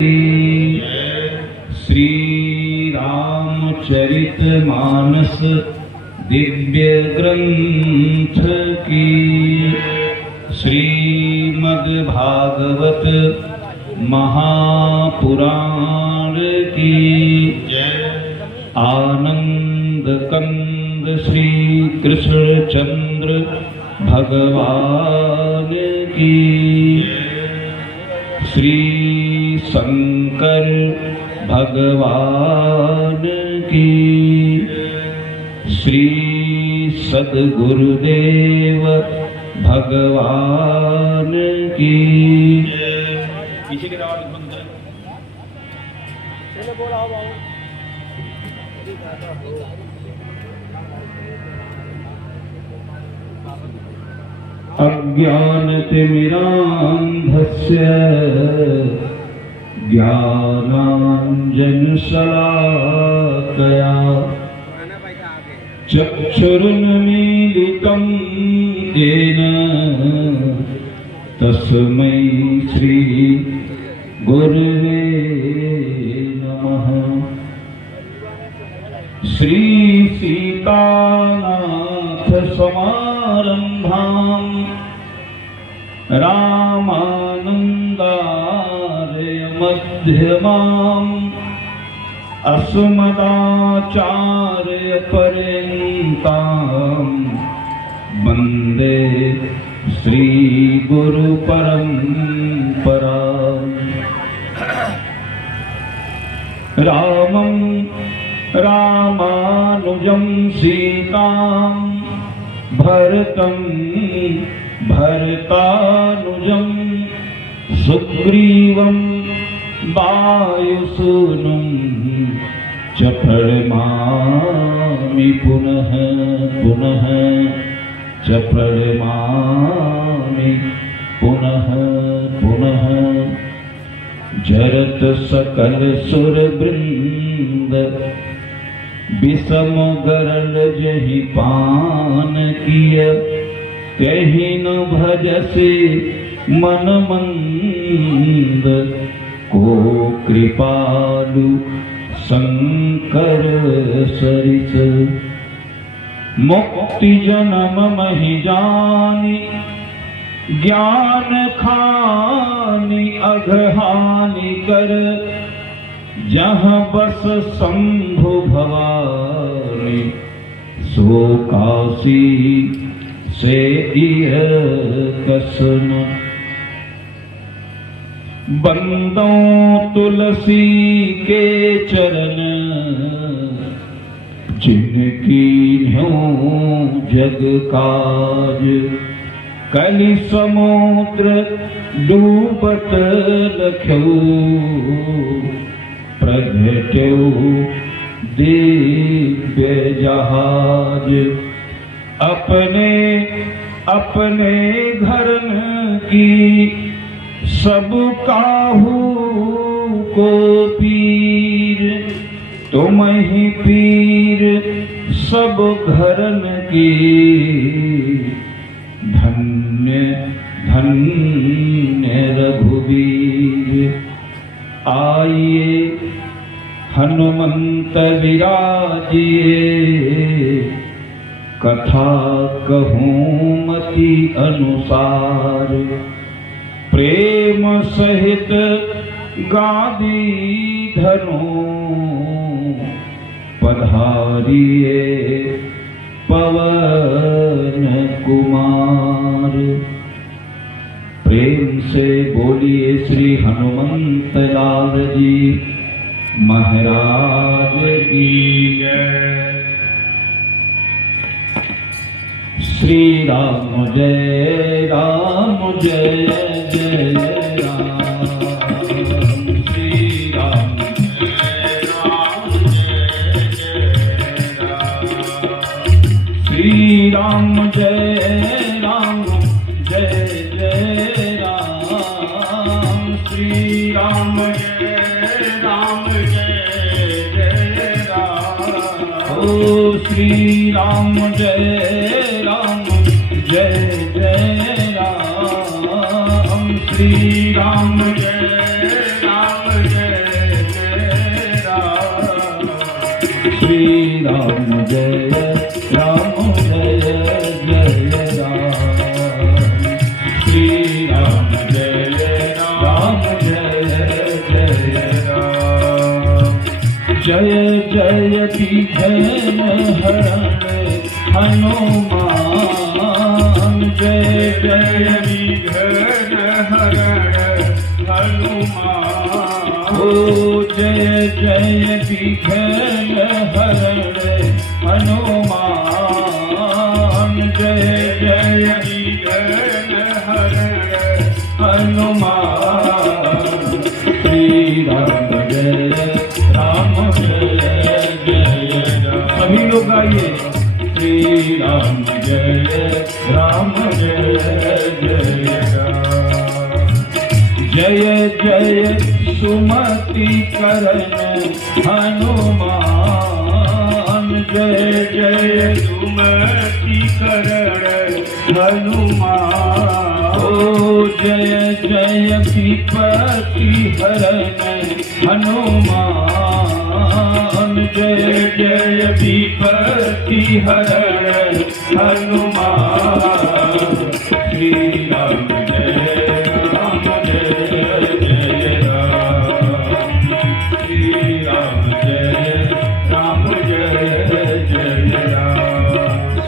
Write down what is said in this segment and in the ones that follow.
श्री रामचरितमानस दिव्य ग्रंथ की, श्रीमद्भागवत महापुराण की, आनंद कंद श्री कृष्णचंद्र भगवान की, श्री शंकर भगवान की, श्री सद्गुरुदेव भगवान की। पीछे की आवाज बंद करें। अज्ञानतिमिरान्धस्य ज्ञानाञ्जनशलाकया चक्षुरुन्मीलितं येन तस्मै श्री गुरुवे नमः। श्री सीतानाथ समारंभां रामानन्दार्य मध्यमाम् अस्मदाचार्य पर्यन्तां वन्दे श्री गुरु परंपरा। रामं रामानुजं सीतां भरतं भरतानुजं सुग्रीवं वायुसूनुं च प्रणमामि पुनः पुनः च प्रणमामि पुनः पुनः। जरत सकल सुर वृंद विषम गरल जहि पान किय, तेहि न भजसे मन मंद, को कृपालु शंकर सरिस। मुक्ति जन्म महि जानि, ज्ञान खानि अघहानि कर, जहाँ बस शंभु भवानी, सो काशी से इह कसन। बंदो तुलसी के चरण, जिनकी ह्यों जग काज, कलि समुद्र डूबत लख्यो, प्रगट्यो दिव्य जहाज। अपने अपने घरन की सब काहू को पीर, तुम ही पीर सब घरन की। धन्य धन्य रघुवीर, आइए हनुमंत विराजिए, कथा कहूँ मति अनुसार। प्रेम सहित गादी धनो, पधारिए पवन कुमार। प्रेम से बोलिए श्री हनुमंत लाल जी महाराज की जय। श्री राम जय राम जय जय राम। श्री राम जय राम जय जय राम। श्री राम जय राम जय जय राम। श्री राम जय राम जय जय राम। ओ श्री राम जय राम जय जय राम। श्री राम जय राम जय राम जय राम जय जय राम श्री राम जय राम जय जय राम जय जय विघ्न हरण हनुमान जय जय विघ्न हरण हनुमान ओ जय जय विघ्न हरण हनुमान जय जय विघ्न हरण हनुमान श्री राम जय राम सभी लोग आइए श्री राम जय राम जय जय राम जय जय सुमति करण हनुमान जय जय सुमति करण हनुमान ओ जय जय विपत्ति हरण हनुमान जय जय विपत्ति हरण हनुमान श्री राम जय राम जय जय राम श्री राम जय राम जय जय राम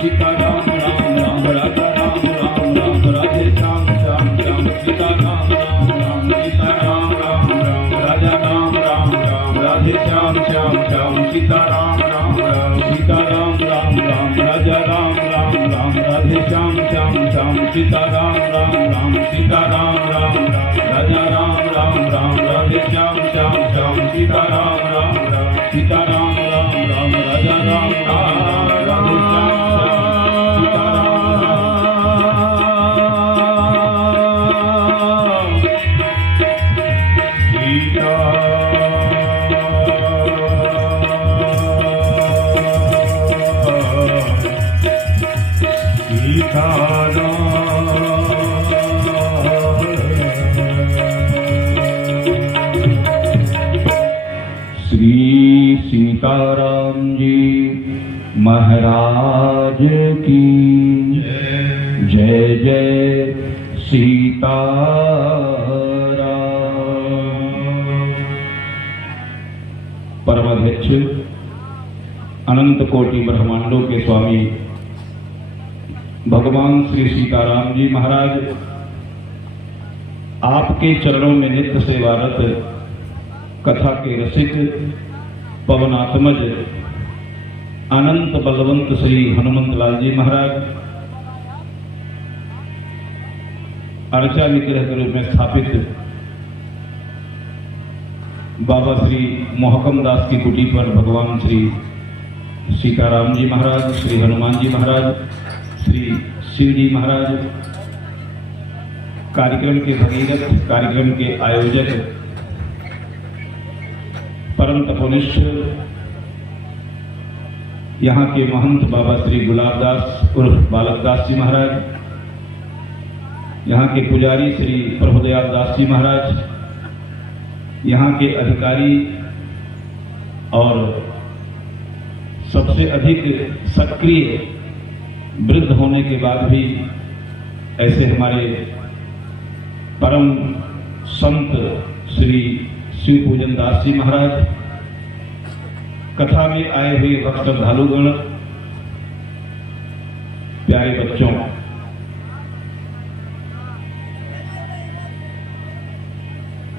सीता राम राम राम राधा राम राम राम राधे श्याम श्याम श्याम सीता राम राम राम सीता राम राम राम राजा राम राम राम राधे श्याम श्याम श्याम सीता राम राम राम सीता राम राम राम राजा राम राम राम राधे श्याम श्याम श्याम सीता राम राम राम सीता राम राम राम राजा राम राम राम राधे श्याम श्याम श्याम सीता राम राम राम सीता राम राम राम राजा राम राम राधे श्याम श्याम सीता श्री सीताराम जी महाराज की जय जय सीताराम। परमाध्यक्ष अनंत कोटि ब्रह्मांडों के स्वामी भगवान श्री सीताराम जी महाराज आपके चरणों में नित्य सेवारत कथा के रसिक पवनात्मज अनंत बलवंत श्री हनुमंत लाल जी महाराज अर्चा विग्रह के रूप में स्थापित बाबा श्री मोहकम दास की कुटी पर भगवान श्री सीताराम जी महाराज, श्री हनुमान जी महाराज, श्री शिव जी महाराज, कार्यक्रम के भगीरथ, कार्यक्रम के आयोजक, परम तपोनिष्ठ यहाँ के महंत बाबा श्री गुलाबदास उर्फ बालकदास जी महाराज, यहाँ के पुजारी श्री प्रभुदयाल दास जी महाराज, यहाँ के अधिकारी और सबसे अधिक सक्रिय वृद्ध होने के बाद भी ऐसे हमारे परम संत श्री शिव पूजन दास जी महाराज, कथा में आए हुए भक्त श्रद्धालुगण, प्यारे बच्चों,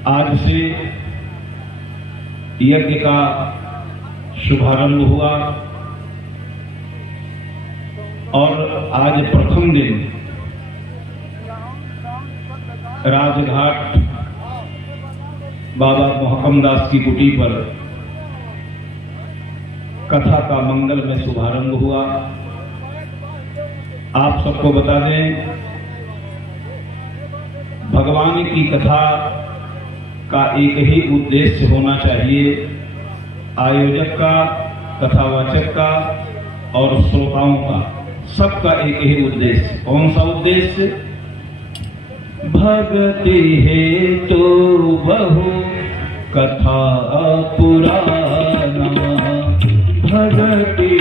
आज से यज्ञ का शुभारंभ हुआ और आज प्रथम दिन राजघाट बाबा मोहकम दास की कुटी पर कथा का मंगल में शुभारंभ हुआ। आप सबको बता दें, भगवान की कथा का एक ही उद्देश्य होना चाहिए, आयोजक का, कथावाचक का और श्रोताओं का, सबका एक ही उद्देश्य। कौन सा उद्देश्य? भक्ति हेतु बहु कथा पुराना, भक्ति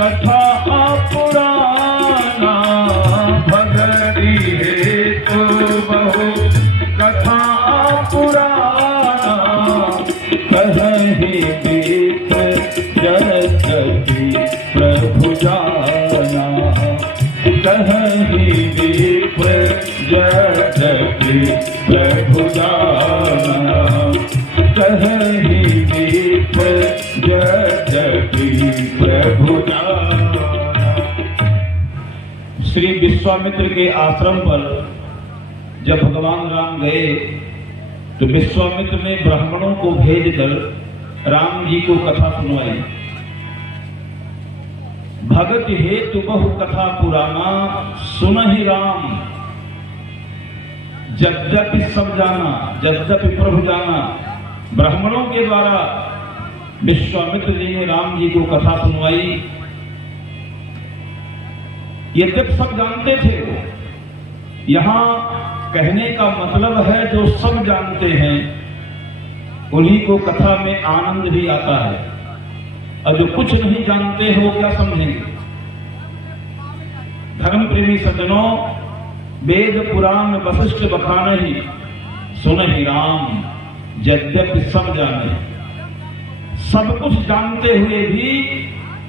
कथा पुराना भगति हेतु बहु कथा पुराना कहीं बीत जगति प्रभु जाना कहीं बीत जगति प्रभु जाना कहीं बीत जगति प्रभु जाना। श्री विश्वामित्र के आश्रम पर जब भगवान राम गए तो विश्वामित्र ने ब्राह्मणों को भेजकर राम जी को कथा सुनवाई। भगत हेतु बहु कथा पुराना सुनहि राम यद्यपि सब जाना यद्यपि प्रभु जाना। ब्राह्मणों के द्वारा विश्वामित्र जी ने राम जी को कथा सुनवाई। यद्यपि सब जानते थे वो, यहां कहने का मतलब है जो सब जानते हैं उन्हीं को कथा में आनंद भी आता है, और जो कुछ नहीं जानते हैं वो क्या समझेंगे। धर्म प्रेमी सज्जनों, वेद पुराण वशिष्ठ बखानहि सुनहि राम यद्यपि सब जाने। सब कुछ जानते हुए भी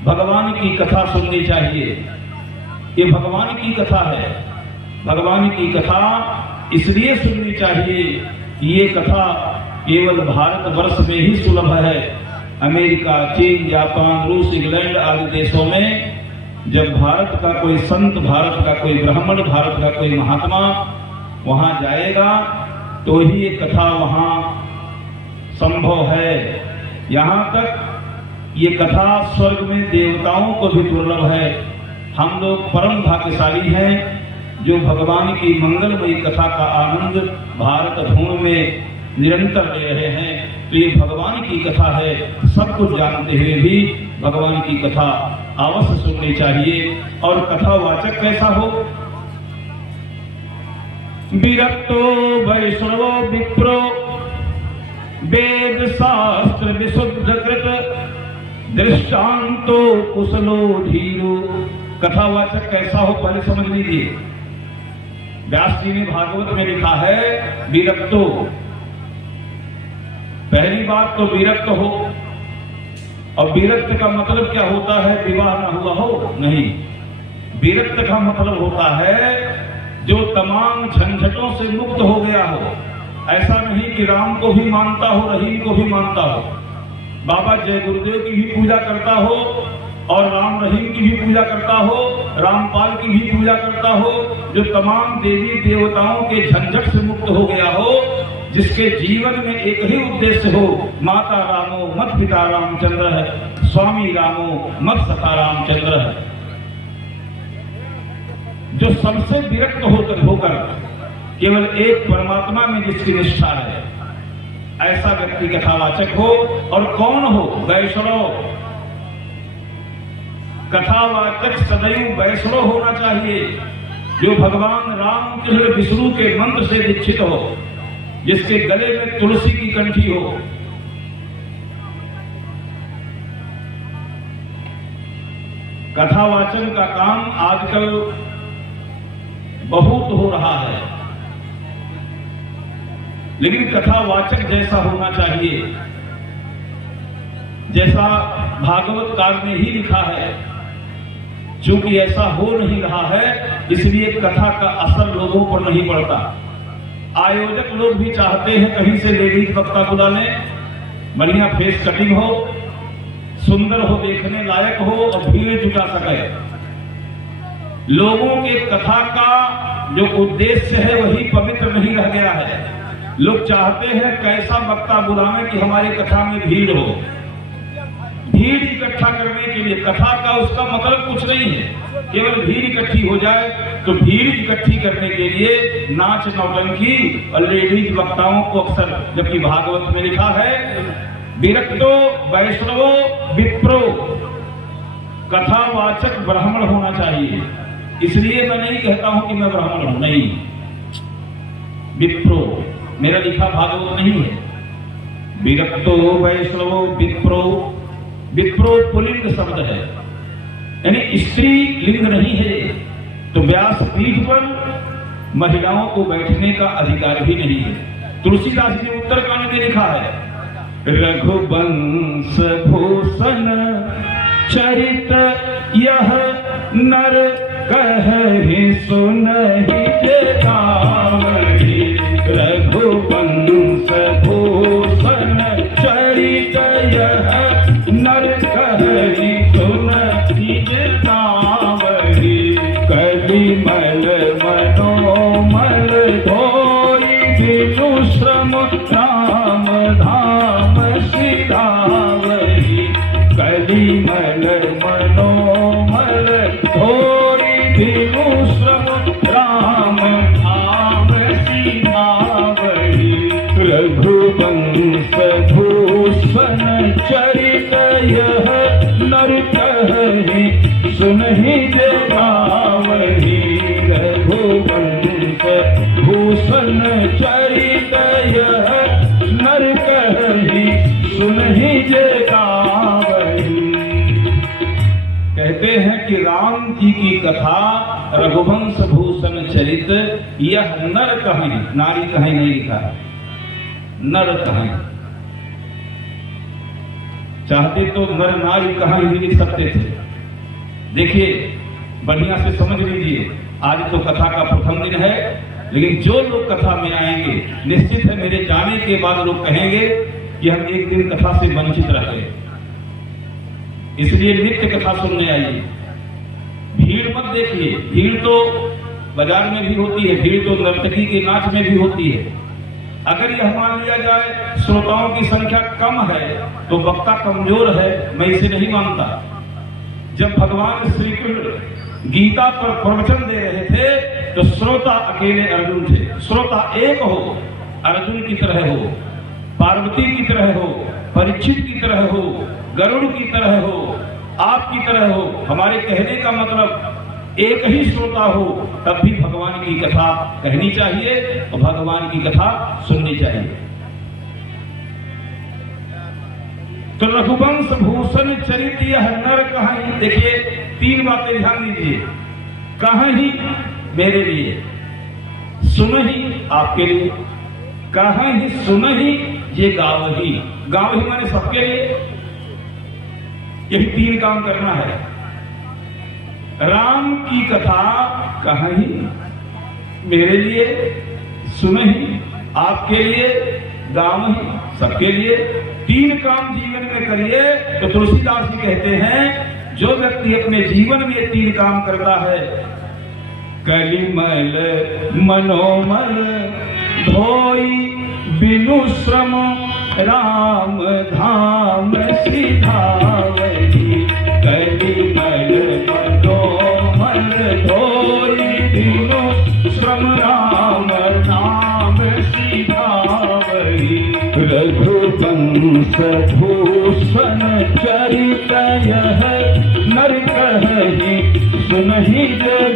भगवान की कथा सुननी चाहिए। ये भगवान की कथा है। भगवान की कथा इसलिए सुननी चाहिए कि ये कथा केवल भारतवर्ष में ही सुलभ है। अमेरिका, चीन, जापान, रूस, इंग्लैंड आदि देशों में जब भारत का कोई संत, भारत का कोई ब्राह्मण, भारत का कोई महात्मा वहां जाएगा तो ही ये कथा वहां संभव है। यहां तक ये कथा स्वर्ग में देवताओं को भी दुर्लभ है। हम लोग परम भाग्यशाली हैं जो भगवान की मंगलमयी कथा का आनंद भारत भूमि में निरंतर ले रहे हैं। तो ये भगवान की कथा है। सब कुछ जानते हुए भी भगवान की कथा अवश्य सुननी चाहिए। और कथावाचक कैसा हो? विरक्तो वैष्णवो विप्रो वेद शास्त्र विशुद्ध कृत दृष्टांतो कुशलो धीरो। कथावाचक कैसा हो पहले समझ लीजिए। व्यास जी ने भागवत में लिखा है विरक्तो। पहली बात तो विरक्त हो, और विरक्त का मतलब क्या होता है? विवाह ना हुआ हो? नहीं। विरक्त का मतलब होता है जो तमाम झंझटों से मुक्त हो गया हो। ऐसा नहीं कि राम को भी मानता हो, रहीम को भी मानता हो, बाबा जय गुरुदेव की भी पूजा करता हो और राम रहीम की भी पूजा करता हो, रामपाल की भी पूजा करता हो, जो तमाम देवी देवताओं के झंझट से मुक्त हो गया हो, जिसके जीवन में एक ही उद्देश्य हो, माता रामो मत पिता रामचंद्र है, स्वामी रामो मत सखा रामचंद्र है। जो सबसे विरक्त होकर केवल एक परमात्मा में जिसकी निष्ठा है, ऐसा व्यक्ति कथावाचक हो। और कौन हो? वैष्णव। कथावाचक सदैव वैष्णव होना चाहिए, जो भगवान रामचंद्र विष्णु के मंत्र से दीक्षित हो, जिसके गले में तुलसी की कंठी हो। कथावाचन का काम आजकल बहुत हो रहा है, लेकिन कथावाचक जैसा होना चाहिए, जैसा भागवतकार ने ही लिखा है। चूंकि ऐसा हो नहीं रहा है, इसलिए कथा का असर लोगों पर नहीं पड़ता। आयोजक लोग भी चाहते हैं कहीं से लेडीज वक्ता बुला लें, बढ़िया फेस कटिंग हो, सुंदर हो, देखने लायक हो और भीड़ जुटा सके। लोगों के कथा का जो उद्देश्य है वही पवित्र नहीं रह गया है। लोग चाहते हैं कैसा वक्ता बुलाएं कि हमारी कथा में भीड़ हो। भीड़ इकट्ठा करने के लिए कथा का उसका मतलब कुछ नहीं है, केवल भीड़ इकट्ठी हो जाए। तो भीड़ इकट्ठी करने के लिए नाच नौटंकी और लेडीज वक्ताओं को अक्सर, जबकि भागवत में लिखा है विरक्तो वैष्णवो विप्रो, कथावाचक ब्राह्मण होना चाहिए। इसलिए मैं नहीं कहता हूं कि मैं ब्राह्मण हूं, नहीं, विप्रो मेरा लिखा भागवत नहीं है। विरक्तो वैष्णवो विप्रो, विप्रो पुल्लिंग शब्द है। यानी स्त्री लिंग नहीं है, तो व्यासपीठ पर महिलाओं को बैठने का अधिकार भी नहीं है। तुलसीदास जी ने उत्तरकांड में लिखा है, रघुवंश भूषण चरित यह नर कहि सुनहि जेतावहि। रघुवंश भूषण चरित यह नर कहि सुनहि जेतावहि। कलिमल मनोमल धोई बिनु श्रम राम धाम सिधावहि। कलिमल मनोमल धोई बिनु श्रम राम धाम सिधावहि। रघुवंश भूषण चरित यह नर कहि सुनहि जेतावहि। रघुवंश भूषण चरित यह नर कहि सुनहि जेतावहि। कहते हैं कि राम जी की कथा रघुवंश भूषण चरित यह नर कहि, नारी कहीं नहीं लिखा है, नर कहीं। चाहते तो नर नारी कहानी भी लिख सकते थे। देखिए बढ़िया से समझ लीजिए, आज तो कथा का प्रथम दिन है, लेकिन जो लोग कथा में आएंगे निश्चित है मेरे जाने के बाद लोग कहेंगे कि हम एक दिन कथा से वंचित रहे। इसलिए नित्य कथा सुनने आइए। भीड़ मत देखिए, भीड़ तो बाजार में भी होती है, भीड़ तो नर्तकी के नाच में भी होती है। अगर यह मान लिया जाए श्रोताओं की संख्या कम है तो वक्ता कमजोर है, मैं इसे नहीं मानता। जब भगवान श्री कृष्ण गीता पर प्रवचन दे रहे थे तो श्रोता अकेले अर्जुन थे। श्रोता एक हो, अर्जुन की तरह हो, पार्वती की तरह हो, परीक्षित की तरह हो, गरुड़ की तरह हो, आपकी तरह हो। हमारे कहने का मतलब एक ही श्रोता हो तब भी भगवान की कथा कहनी चाहिए और भगवान की कथा सुननी चाहिए। तो रघुवंश भूषण चरित यह नर कहि। देखिए तीन बातें ध्यान दीजिए। कहि मेरे लिए, सुनहि आपके लिए, कहि सुनहि ये गावहि। गावहि माने सबके लिए। यही तीन काम करना है। राम की कथा कहि मेरे लिए, सुनहि आपके लिए, गावहि सबके लिए। तीन काम जीवन में करिए। तो तुलसीदास जी कहते हैं जो व्यक्ति अपने जीवन में तीन काम करता है, कलिमल मनोमल धोई बिनु श्रम राम धाम सिधावहि। कलिमल मनोमल धोई बिनु श्रम राम धाम सिधावहि। रघुवंश भूषण चरित यह नर कहि सुनहि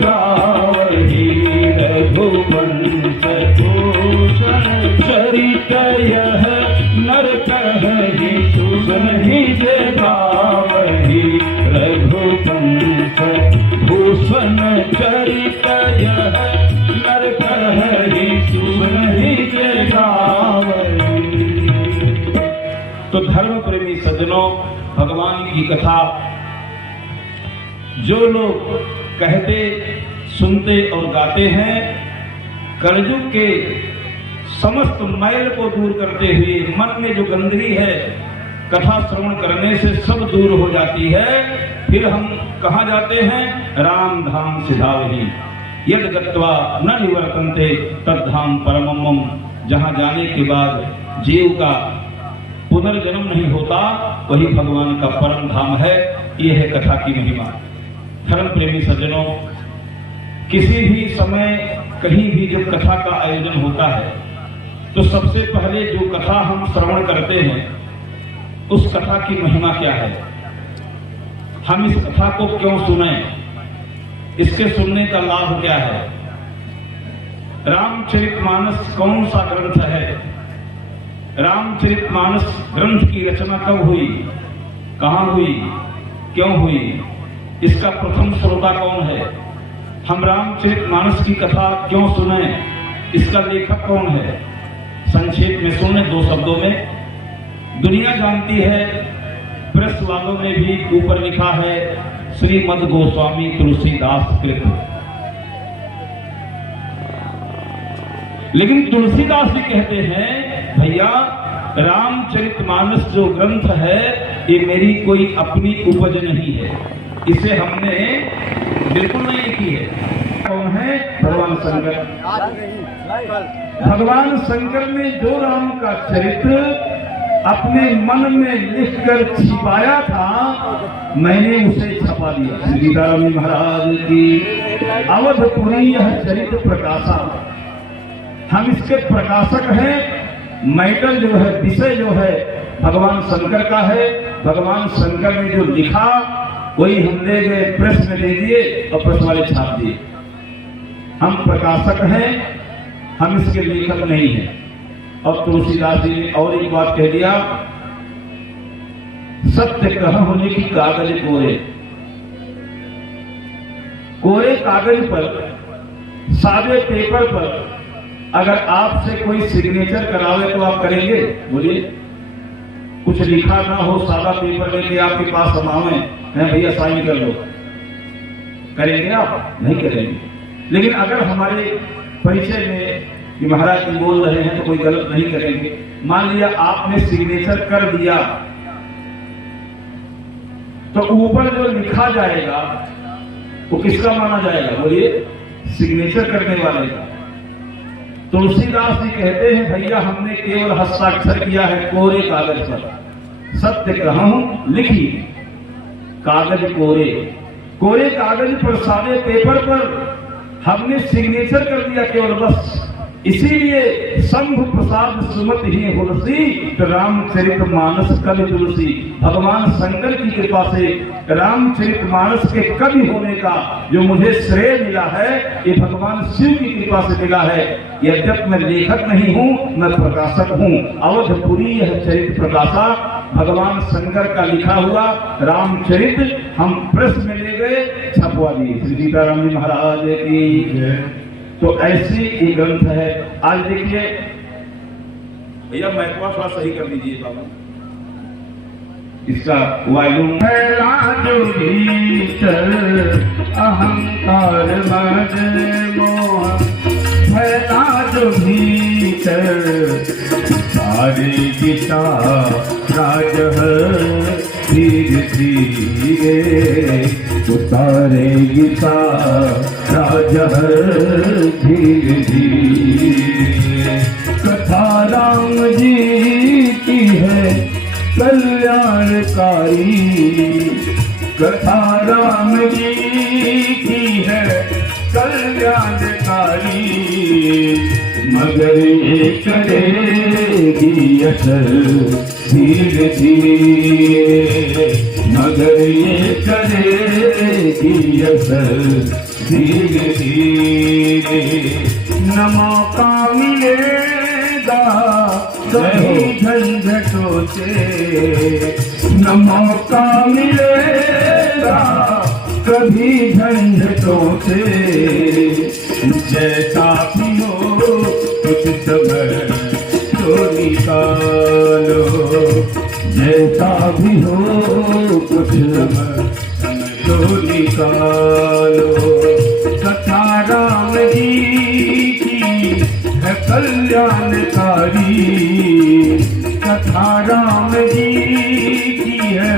गावहि। रघुवंश भूषण चरित यह नर कहि सुनहि गावहि। रघुवंश भूषण चरित यह नर कहि सुनहि गावहि। तो धर्म प्रेमी सज्जनों, भगवान की कथा जो लोग कहते, सुनते और गाते हैं, कलयुग के समस्त मैल को दूर करते हुए मन में जो गंदगी है कथा श्रवण करने से सब दूर हो जाती है। फिर हम कहाँ जाते हैं? राम धाम सिधावहि। यद गत्वा न निवर्तन्ते तद्धाम परमम्। जहाँ जाने के बाद जीव का पुनर्जन्म नहीं होता वही भगवान का परम धाम है। ये है कथा की महिमा। धर्म प्रेमी सज्जनों, किसी भी समय कहीं भी जब कथा का आयोजन होता है तो सबसे पहले जो कथा हम श्रवण करते हैं उस कथा की महिमा क्या है, हम इस कथा को क्यों सुने, इसके सुनने का लाभ क्या है। रामचरितमानस कौन सा ग्रंथ है? रामचरितमानस ग्रंथ की रचना कब हुई, कहां हुई, क्यों हुई? इसका प्रथम श्रोता कौन है, हम रामचरितमानस की कथा क्यों सुने, इसका लेखक कौन है। संक्षेप में सुने 2 शब्दों में। दुनिया जानती है, प्रेस वालों ने भी ऊपर लिखा है श्रीमद् गोस्वामी तुलसीदास कृत, लेकिन तुलसीदास जी कहते हैं भैया रामचरितमानस जो ग्रंथ है ये मेरी कोई अपनी उपज नहीं है, इसे हमने बिल्कुल नहीं लिखी है। कौन है, भगवान शंकर। भगवान शंकर ने जो राम का चरित्र अपने मन में लिखकर छिपाया था, मैंने उसे छपा दिया। श्री सीताराम महाराज की अवधपुरी यह चरित्र प्रकाशा, हम इसके प्रकाशक हैं। मैटर जो है, विषय जो है भगवान शंकर का है। भगवान शंकर ने जो लिखा वही हम ले गए, प्रेस में दे दिए और प्रेस वाले छाप दिए। हम प्रकाशक हैं, हम इसके लेखक नहीं हैं। और तुलसीदास जी ने और एक बात कह दिया, सत्य कह होने की कागज कोरे। कोरे कागज पर, सादे पेपर पर अगर आपसे कोई सिग्नेचर करावे तो आप करेंगे? बोलिए। कुछ लिखा ना हो, सादा पेपर लेके आपके पास हम आवे, हैं भैया साइन कर लो, करेंगे आप? नहीं करेंगे। लेकिन अगर हमारे परिचय में कि महाराज जी बोल रहे हैं तो कोई गलत नहीं करेंगे। मान लिया आपने सिग्नेचर कर दिया तो ऊपर जो लिखा जाएगा वो किसका माना जाएगा? बोलिए, सिग्नेचर करने वाले का। तुलसीदास जी कहते हैं भैया हमने केवल हस्ताक्षर किया है कोरे कागज पर, सत्य कहूं लिखी कागज कोरे। कोरे कागज पर, सादे पेपर पर हमने सिग्नेचर कर दिया केवल, बस। इसीलिए शंभु प्रसाद सुमत ही हुलसी, रामचरितमानस कवि तुलसी। भगवान शंकर की कृपा से रामचरितमानस के कवि होने का जो मुझे श्रेय मिला है, ये भगवान शिव की कृपा से मिला है। यद्यप मैं लेखक नहीं हूँ, मैं प्रकाशक हूँ। अवधपुरी यह चरित्र प्रकाशा, भगवान शंकर का लिखा हुआ रामचरित हम प्रेस में ले गए, छपवा दिए। श्री सीताराम जी महाराज की। तो ऐसी एक ग्रंथ है। आज देखिए भैया, माइक्रोफोन थोड़ा सही कर दीजिए बाबू, इसका वॉल्यूम। फैला जो भीतर अहंकार मद मोह, फैला जो भीतर सारे गीता राज धीरे धीरे, उतारे गीता राज धीरे धीरे। कथा राम जी की है कल्याणकारी, कथा राम जी की है कल्याणकारी। मगर ये करेगी असर धीरे धीरे, मगर ये करेगी असर धीरे धीरे। न मौका मिलेगा कभी झंझटों से, न मौका मिलेगा कभी झंझटों से। जैसा भी हो कुछ समय तो निकालो, जैसा भी हो कुछ समय तो निकालो। कथा राम जी की है कल्याणकारी, कथा राम जी की है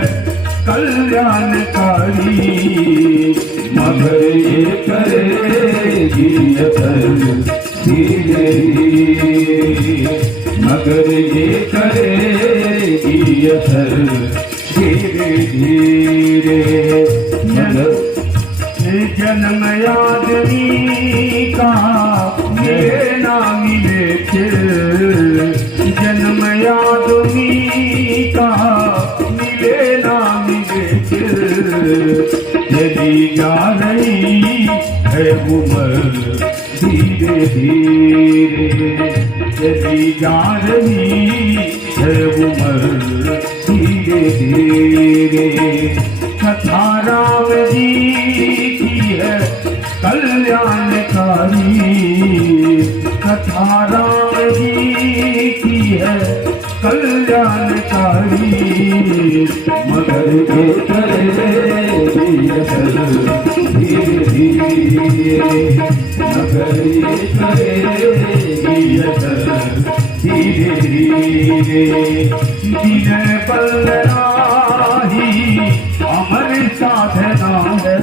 कल्याणकारी। मगर ये करेगी असर धीरे धीरे, मगर ये करेगी असर धीरे धीरे। जन्म आदमी का मिले ना मिले फिर, जन्म आदमी का मिले ना मिले फिर। चली जा रही है उम्र धीरे धीरे, चली जा रही है उम्र धीरे धीरे। कथा राम जी की है कल्याणकारी, कथा राम जी की है कल्याणकारी। मगर ये करे धीरे धीरे, मगर ये करे धीरे धीरे। जिन्हें बलराही अमर साधना है,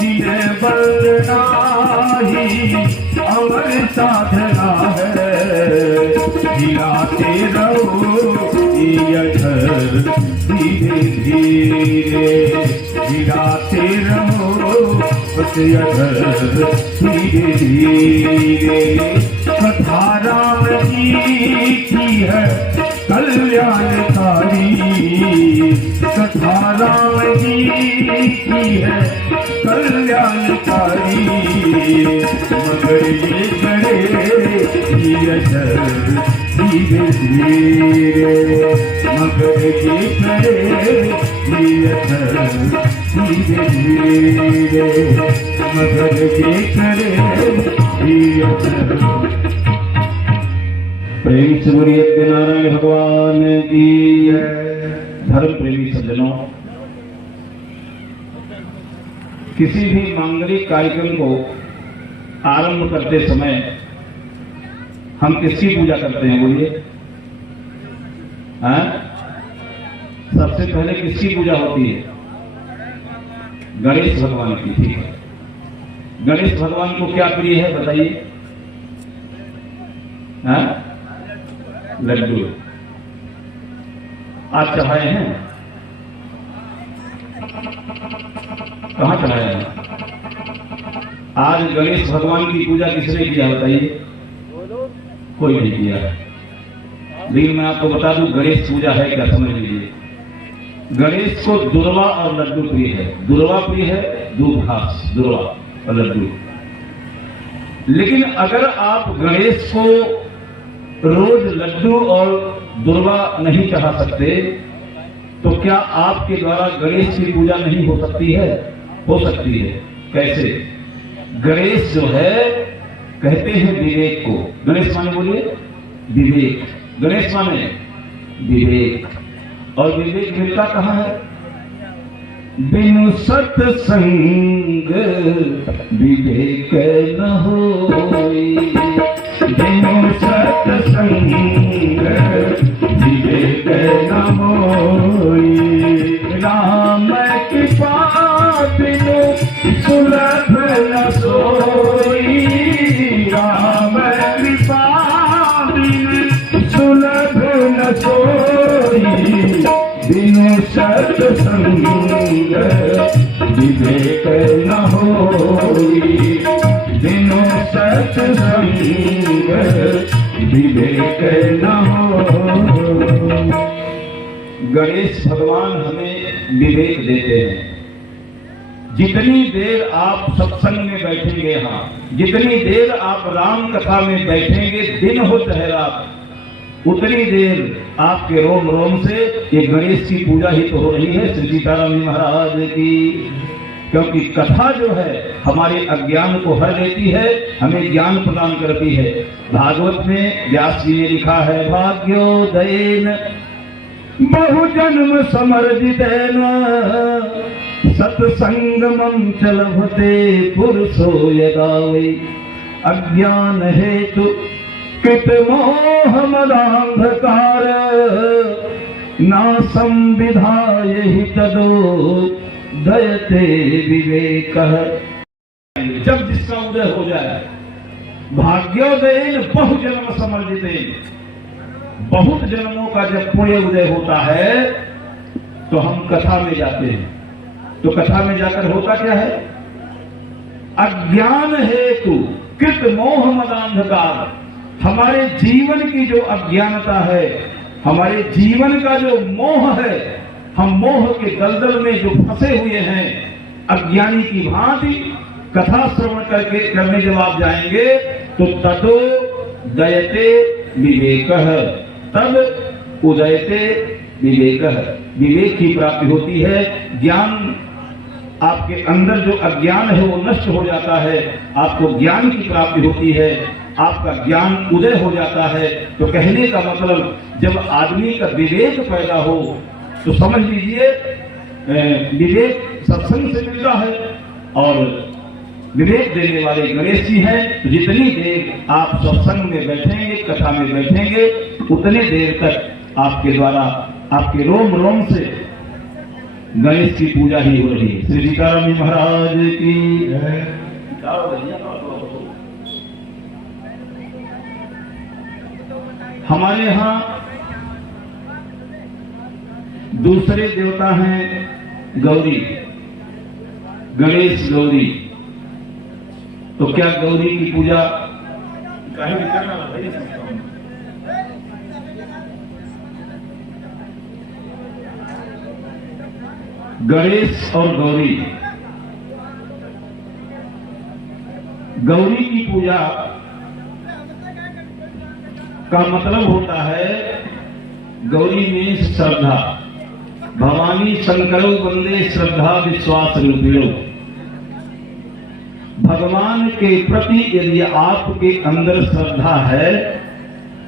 जिन्हें बलराही अमर साधना है। गिराते रहो अधर धीरे धीरे, गिराते रहो अधर धीरे धीरे। कथा राम जी की है कल्याणकारी, कथा राम जी की है कल्याणकारी। मगर ये करे अधर धीरे धीरे, मगर ये करे अधर धीरे धीरे, मगर ये करे अधर। प्रेम से बोलिए नारायण भगवान की। धर्म प्रेमी सज्जनों, किसी भी मांगलिक कार्यक्रम को आरंभ करते समय हम किसकी पूजा करते हैं? बोलिए। सबसे पहले किसकी पूजा होती है? गणेश भगवान की। ठीक है, गणेश भगवान को क्या प्रिय है बताइए? लड्डू। आज चढ़ाए हैं? कहाँ चढ़ाए हैं? आज गणेश भगवान की पूजा किसने किया बताइए? कोई नहीं किया। लेकिन मैं आपको बता दूं गणेश पूजा है क्या, समझ लीजिए। गणेश को दुर्वा और लड्डू प्रिय है। दुर्वा प्रिय है, दूध घास, दुर्वा और लड्डू। लेकिन अगर आप गणेश को रोज लड्डू और दुर्वा नहीं चढ़ा सकते तो क्या आपके द्वारा गणेश की पूजा नहीं हो सकती है? हो सकती है। कैसे? गणेश जो है कहते हैं विवेक को। गणेश माने बोलिए विवेक। गणेश माने विवेक। और विवेक मिलता कहाँ है? बिनु सत्संग विवेक न होई, बिनु सत्संग विवेक न होई। राम कृपा बिनु सुलभ न सोई, राम कृपा बिनु सुलभ न सोई। बिनु सत्संग विवेक न होई, बिनु सत्संग विवेक न हो। गणेश भगवान हमें विवेक देते हैं। जितनी देर आप सत्संग में बैठेंगे, हाँ, जितनी देर आप राम कथा में बैठेंगे, दिन हो चाहे रात, उतनी देर आपके रोम रोम से ये गणेश की पूजा ही तो हो रही है। श्री सीताराम जी महाराज की। क्योंकि कथा जो है हमारे अज्ञान को हर देती है, हमें ज्ञान प्रदान करती है। भागवत में व्यास जी ने लिखा है, भाग्योदयेन बहुजन्म समर्जितेन सत्संगमं च लभते पुरुषो यदा वै। अज्ञान हेतु कृत मोह मदांधकार नासं विधाय हि तदो दयते विवेक। जब जिसका उदय हो जाए, भाग्योदयेन बहुजन्म समर्जितेन, बहुत जन्मों का जब पुण्य उदय होता है तो हम कथा में जाते हैं। तो कथा में जाकर होता क्या है? अज्ञान हेतु कृत मोह मदांधकार, हमारे जीवन की जो अज्ञानता है, हमारे जीवन का जो मोह है, हम मोह के दलदल में जो फंसे हुए हैं अज्ञानी की भांति, कथा श्रवण करने जब आप जाएंगे तो ततो दयते विवेकः, तब उदयते विवेकः, विवेक की प्राप्ति होती है। ज्ञान, आपके अंदर जो अज्ञान है वो नष्ट हो जाता है, आपको ज्ञान की प्राप्ति होती है, आपका ज्ञान उदय हो जाता है। तो कहने का मतलब जब आदमी का विवेक पैदा हो तो समझ लीजिए विवेक सत्संग से मिलता है और विवेक देने वाले गणेश जी हैं। तो जितनी देर आप सत्संग में बैठेंगे, कथा में बैठेंगे, उतने देर तक आपके द्वारा, आपके रोम रोम से गणेश की पूजा ही हो रही है। श्री सीताराम जी महाराज की जय। हमारे यहाँ दूसरे देवता हैं गौरी, गणेश गौरी। तो क्या गौरी की पूजा काहे भी करना भाई? गणेश और गौरी, गौरी की पूजा का मतलब होता है, गौरी में श्रद्धा। भवानी शंकरो वंदे श्रद्धा विश्वास रूपिणो। भगवान के प्रति यदि आपके अंदर श्रद्धा है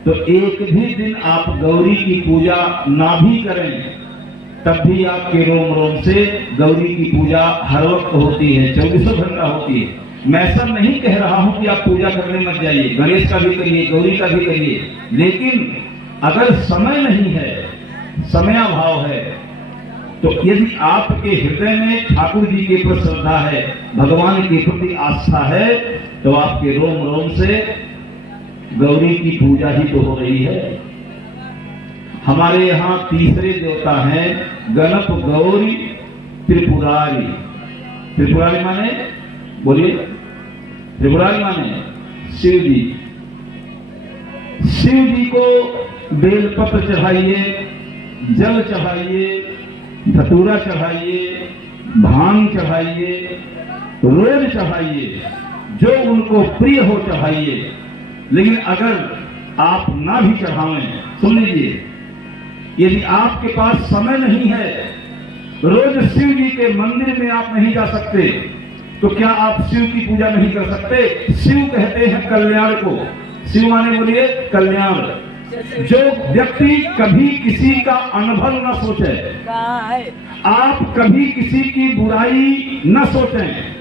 तो एक भी दिन आप गौरी की पूजा ना भी करें तब भी आपके रोम रोम से गौरी की पूजा हर वक्त होती है, 24 घंटा होती है। मैं ऐसा नहीं कह रहा हूं कि आप पूजा करने मत जाइए, गणेश का भी करिए, गौरी का भी करिए, लेकिन अगर समय नहीं है, समयाभाव है, तो यदि आपके हृदय में ठाकुर जी के प्रति श्रद्धा है, भगवान के प्रति आस्था है, तो आपके रोम रोम से गौरी की पूजा ही तो हो रही है। हमारे यहाँ तीसरे देवता हैं गणप गौरी त्रिपुरारी। त्रिपुरारी माने, बोलिए, त्रिपुरारी माने शिव जी। शिव जी को बेलपत्र चढ़ाइए, जल चढ़ाइए, धतूरा चढ़ाइए, भांग चढ़ाइए, रोज चढ़ाइए, जो उनको प्रिय हो चढ़ाइए। लेकिन अगर आप ना भी चढ़ावें, सुन लीजिए, यदि आपके पास समय नहीं है, रोज शिव जी के मंदिर में आप नहीं जा सकते, तो क्या आप शिव की पूजा नहीं कर सकते? शिव कहते हैं कल्याण को। शिव माने, बोलिए, कल्याण। जो व्यक्ति कभी किसी का अनुभव न सोचे, आप कभी किसी की बुराई न सोचें।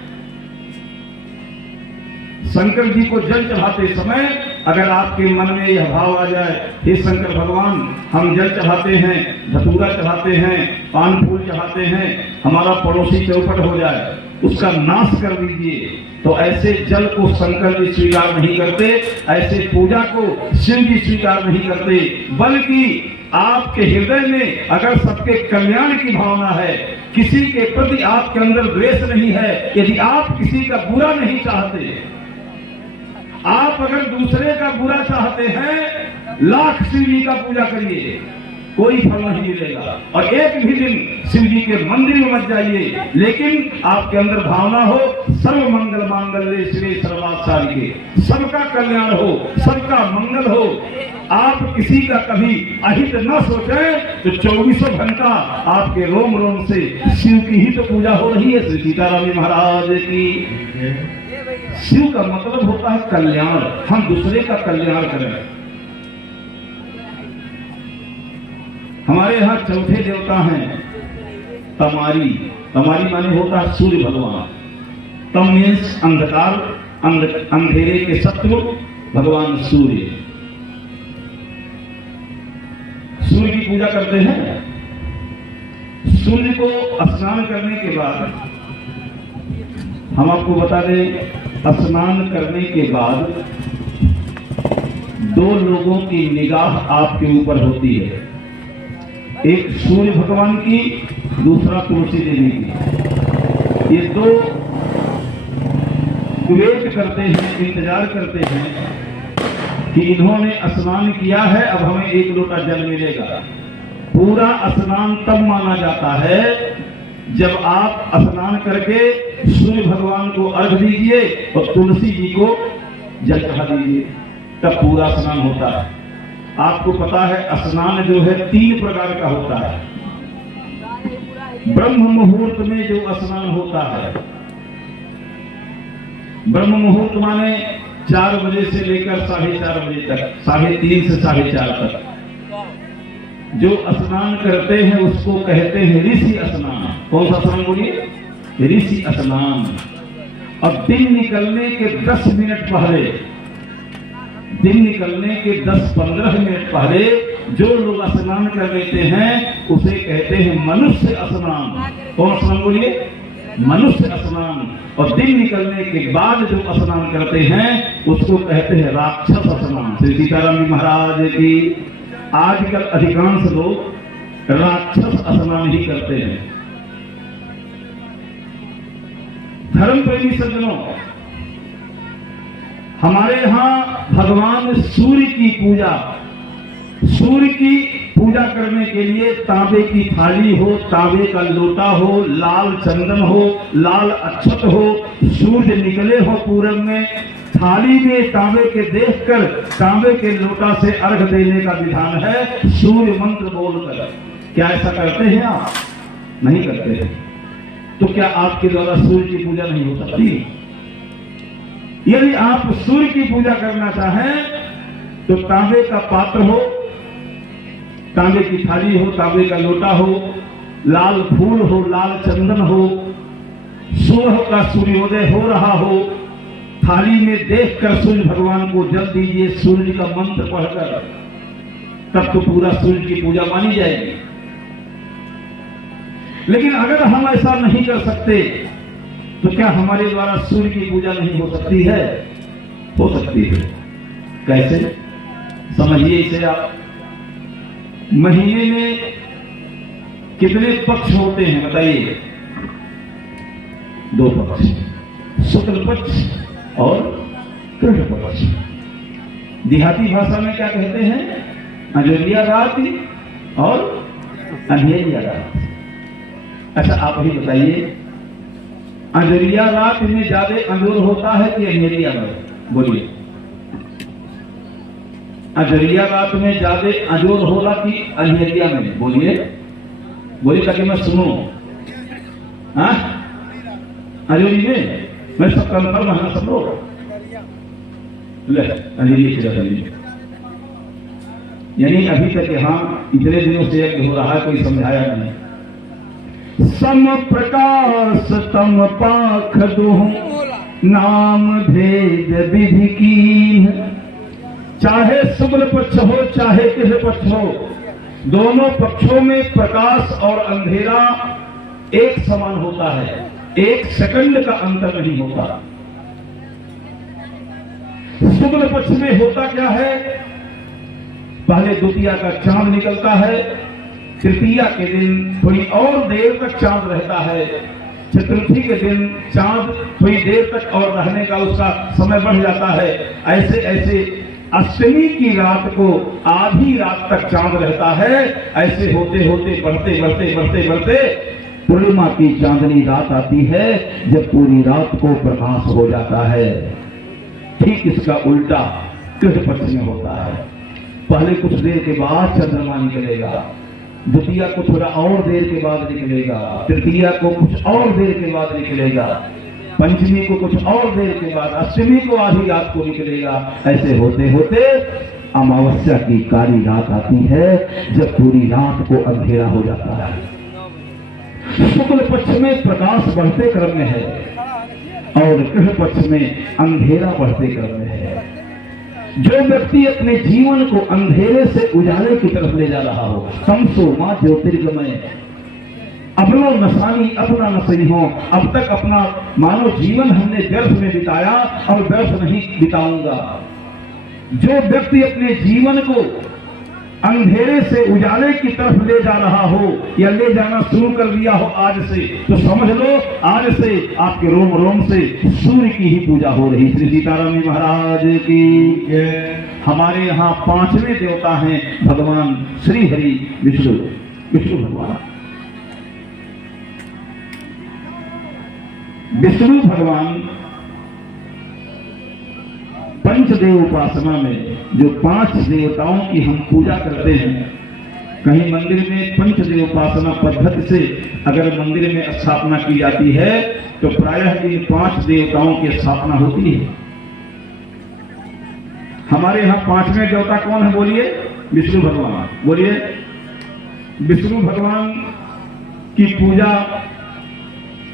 शंकर जी को जल चढ़ाते समय अगर आपके मन में यह भाव आ जाए, हे शंकर भगवान, हम जल चढ़ाते हैं, धतूरा चढ़ाते हैं, पान फूल चढ़ाते हैं, हमारा पड़ोसी चौपट हो जाए, उसका नाश कर दीजिए, तो ऐसे जल को शंकर जी स्वीकार नहीं करते, ऐसे पूजा को शिव जी स्वीकार नहीं करते। बल्कि आपके हृदय में अगर सबके कल्याण की भावना है, किसी के प्रति आपके अंदर द्वेष नहीं है, यदि आप किसी का बुरा नहीं चाहते, आप अगर दूसरे का बुरा चाहते हैं, लाख शिव जी का पूजा करिए, कोई फल नहीं मिलेगा। और एक भी दिन शिव जी के मंदिर में मत जाइए, लेकिन आपके अंदर भावना हो, सर्व मंगल मांगल्ये शिवे सर्वार्थ साधिके, सबका कल्याण हो, सबका मंगल हो। आप किसी का कभी अहित न सोचें, तो 24 घंटा आपके रोम रोम से शिव की ही तो पूजा हो रही है। श्री सीताराम जी महाराज की। शिव का मतलब होता है कल्याण, हम दूसरे का कल्याण करें। हमारे यहाँ चौथे देवता हैं तमारी। तमारी माने होता है सूर्य भगवान। तम मीन्स अंधकार, अंधेरे के शत्रु भगवान सूर्य। सूर्य की पूजा करते हैं। सूर्य को स्नान करने के बाद, हम आपको बता दें, स्नान करने के बाद 2 लोगों की निगाह आपके ऊपर होती है, एक सूर्य भगवान की, दूसरा तुलसी देवी की। ये 2 वेट करते हैं, इंतजार करते हैं कि इन्होंने स्नान किया है, अब हमें 1 लोटा जल मिलेगा। पूरा स्नान तब माना जाता है जब आप स्नान करके सूर्य भगवान को अर्घ दीजिए और तुलसी जी को जल चढ़ा दीजिए, तब पूरा स्नान होता है। आपको पता है स्नान जो है 3 प्रकार का होता है। ब्रह्म मुहूर्त में जो स्नान होता है, ब्रह्म मुहूर्त माने 4 बजे से लेकर 4:30 बजे तक, 3:30 से 4:30 तक जो स्नान करते हैं उसको कहते हैं ऋषि स्नान। कौन सा स्नान बोलिए? ऋषि स्नान। और दिन निकलने के 10 मिनट पहले, दिन निकलने के 10-15 मिनट पहले जो लोग स्नान कर लेते हैं उसे कहते हैं मनुष्य स्नान। कौन स्नान बोलिए? मनुष्य स्नान। और दिन निकलने के बाद जो स्नान करते हैं उसको कहते हैं राक्षस स्नान। श्री सीताराम जी महाराज की। आजकल अधिकांश लोग राक्षस स्नान ही करते हैं। धर्म प्रेमी सज्जनों, हमारे यहां भगवान सूर्य की पूजा, सूर्य की पूजा करने के लिए तांबे की थाली हो, तांबे का लोटा हो, लाल चंदन हो, लाल अक्षत हो, सूर्य निकले हो पूरब में, थाली में तांबे के देखकर तांबे के लोटा से अर्घ देने का विधान है सूर्य मंत्र बोलकर। क्या ऐसा करते हैं आप? नहीं करते हैं। तो क्या आपके द्वारा सूर्य की पूजा नहीं हो सकती? यदि आप सूर्य की पूजा करना चाहें तो तांबे का पात्र हो, तांबे की थाली हो, तांबे का लोटा हो, लाल फूल हो, लाल चंदन हो, सुबह का सूर्योदय हो रहा हो, थाली में देखकर सूर्य भगवान को जल दीजिए सूर्य का मंत्र पढ़कर, तब तो पूरा सूर्य की पूजा मानी जाएगी। लेकिन अगर हम ऐसा नहीं कर सकते तो क्या हमारे द्वारा सूर्य की पूजा नहीं हो सकती है? हो सकती है। कैसे? समझिए इसे आप। महीने में कितने पक्ष होते हैं बताइए? 2 पक्ष, शुक्ल पक्ष और कृष्ण पक्ष। देहाती भाषा में क्या कहते हैं? अंजोरिया रात और अंधेरिया रात। अच्छा आप ही बताइए, अंजोरिया रात में ज्यादा अंजोर होता है कि अंधेरिया में? बोलिए। अंजोरिया रात में ज्यादा अंजोर होला कि अंधेरिया में? बोलिए बोलिए ताकि मैं सुनूं। हाँ, अंजोरी में मैं सब कंफर्म है सब लोग। अंधेरी यानी अभी तक यहाँ इतने दिनों से यज्ञ हो रहा है, कोई समझाया नहीं। सम प्रकाश तम पाख दुहु नाम भेद विधि कीन। चाहे शुक्ल पक्ष हो चाहे कृष्ण पक्ष हो, दोनों पक्षों में प्रकाश और अंधेरा एक समान होता है, 1 सेकंड का अंतर नहीं होता। शुक्ल पक्ष में होता क्या है? पहले द्वितीया का चांद निकलता है, तृतीया के दिन थोड़ी और देर तक चांद रहता है, चतुर्थी के दिन चांद थोड़ी देर तक और रहने का उसका समय बढ़ जाता है। ऐसे ऐसे अष्टमी की रात को आधी रात तक चांद रहता है। ऐसे होते होते बढ़ते बढ़ते बढ़ते बढ़ते पूर्णिमा की चांदनी रात आती है, जब पूरी रात को प्रकाश हो जाता है। ठीक इसका उल्टा कृष्ण पक्ष में होता है। पहले कुछ देर के बाद चंद्रमा निकलेगा, द्वितीया को थोड़ा और देर के बाद निकलेगा, तृतीया को कुछ और देर के बाद निकलेगा, पंचमी को कुछ और देर के बाद, अष्टमी को आधी रात को निकलेगा। ऐसे होते होते अमावस्या की काली रात आती है, जब पूरी रात को अंधेरा हो जाता है। शुक्ल पक्ष में प्रकाश बढ़ते क्रम में है और कृष्ण पक्ष में अंधेरा बढ़ते क्रम में है। जो व्यक्ति अपने जीवन को अंधेरे से उजाले की तरफ ले जा रहा हो, तमसो मां ज्योतिर्गमय, अपना नशानी अपना नशई हो, अब तक अपना मानव जीवन हमने व्यर्थ में बिताया और व्यर्थ नहीं बिताऊंगा। जो व्यक्ति अपने जीवन को अंधेरे से उजाले की तरफ ले जा रहा हो या ले जाना शुरू कर दिया हो आज से, तो समझ लो आज से आपके रोम रोम से सूर्य की ही पूजा हो रही। श्री सीताराम जी महाराज की। हमारे यहाँ 5वें देवता हैं भगवान श्री हरि विष्णु, विष्णु भगवान। विष्णु भगवान पंचदेव उपासना में जो 5 देवताओं की हम पूजा करते हैं, कहीं मंदिर में पंचदेव उपासना पद्धति से अगर मंदिर में स्थापना की जाती है तो प्रायः इन 5 देवताओं की स्थापना होती है। हमारे यहाँ 5वें देवता कौन है बोलिए? विष्णु भगवान। बोलिए, विष्णु भगवान की पूजा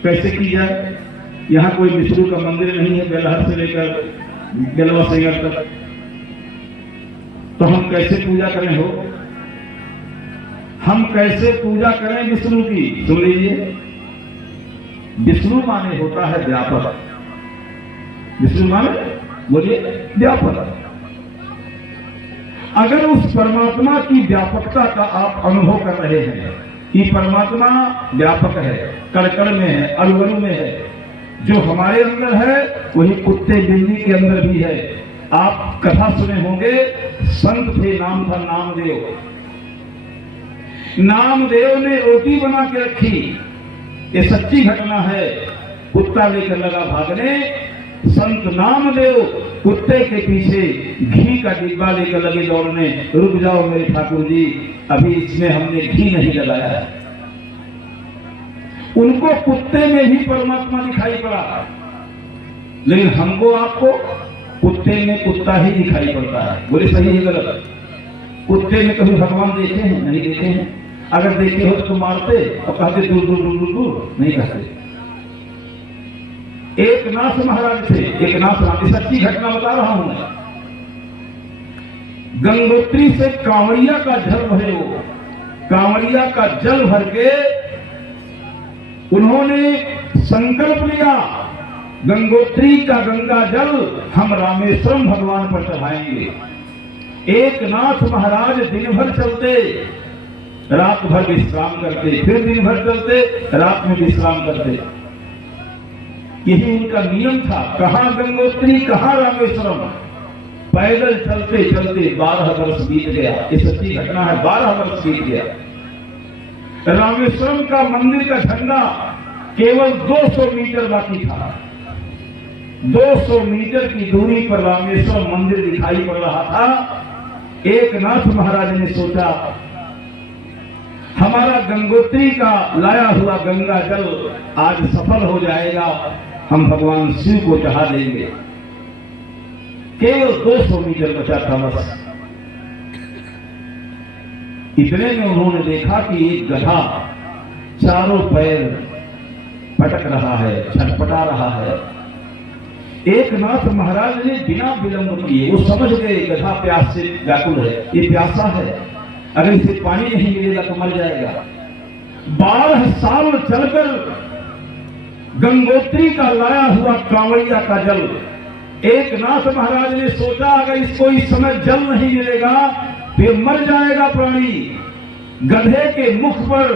कैसे की जाए? यहाँ कोई विष्णु का मंदिर नहीं है, बेलहर से लेकर बेलवा सिंगर तक, तो हम कैसे पूजा करें? हो हम कैसे पूजा करें विष्णु की? सुन लीजिए, विष्णु माने होता है व्यापक। विष्णु माने बोलिए व्यापक। अगर उस परमात्मा की व्यापकता का आप अनुभव कर रहे हैं कि परमात्मा व्यापक है, कण-कण में है, अणु-अणु में है, जो हमारे अंदर है वही कुत्ते बिल्ली के अंदर भी है। आप कथा सुने होंगे, संत थे, नाम था नामदेव। नामदेव ने रोटी बना के रखी, ये सच्ची घटना है। कुत्ता लेकर लगा भागने, संत नामदेव कुत्ते के पीछे घी का डिब्बा लेकर लगे दौड़ने। रुक जाओ मेरे ठाकुर जी, अभी इसमें हमने घी नहीं लगाया है। उनको कुत्ते में ही परमात्मा दिखाई पड़ा, लेकिन हमको आपको कुत्ते में कुत्ता ही दिखाई पड़ता है। बोले सही है गलत? कुत्ते में कभी भगवान देखे हैं? नहीं देखे हैं। अगर देखे हो तो मारते और कहते दूर दूर दूर दूर दूर, नहीं कहते। एक नाथ महाराज थे, एक नाथ राम, सच्ची घटना बता रहा हूं मैं। गंगोत्री से कांवड़िया का जल भरे, वो कांवड़िया का जल भर के उन्होंने संकल्प लिया, गंगोत्री का गंगा जल हम रामेश्वरम भगवान पर चढ़ाएंगे। एक नाथ महाराज दिन भर चलते, रात भर विश्राम करते, फिर दिन भर चलते, रात में विश्राम करते। यही उनका नियम था। कहां गंगोत्री, कहां रामेश्वरम। पैदल चलते चलते 12 वर्ष बीत गया। ये सच्ची घटना है, 12 वर्ष बीत गया। रामेश्वरम का मंदिर का झंडा केवल 200 मीटर बाकी था। 200 मीटर की दूरी पर रामेश्वरम मंदिर दिखाई पड़ रहा था। एक नाथ महाराज ने सोचा, हमारा गंगोत्री का लाया हुआ गंगा जल आज सफल हो जाएगा, हम भगवान शिव को चढ़ा देंगे। केवल 200 मीटर बचा था बस। इतने में उन्होंने देखा कि एक गधा चारों पैर पटक रहा है, छटपटा रहा है। एक नाथ महाराज ने बिना विलंब किए, वो समझ गए गधा प्यास से व्याकुल है, ये प्यासा है, अगर इसे पानी नहीं मिलेगा तो मर जाएगा। 12 साल चलकर गंगोत्री का लाया हुआ कांवड़िया का जल, एक नाथ महाराज ने सोचा अगर इसको इस समय जल नहीं मिलेगा तो मर जाएगा प्राणी। गधे के मुख पर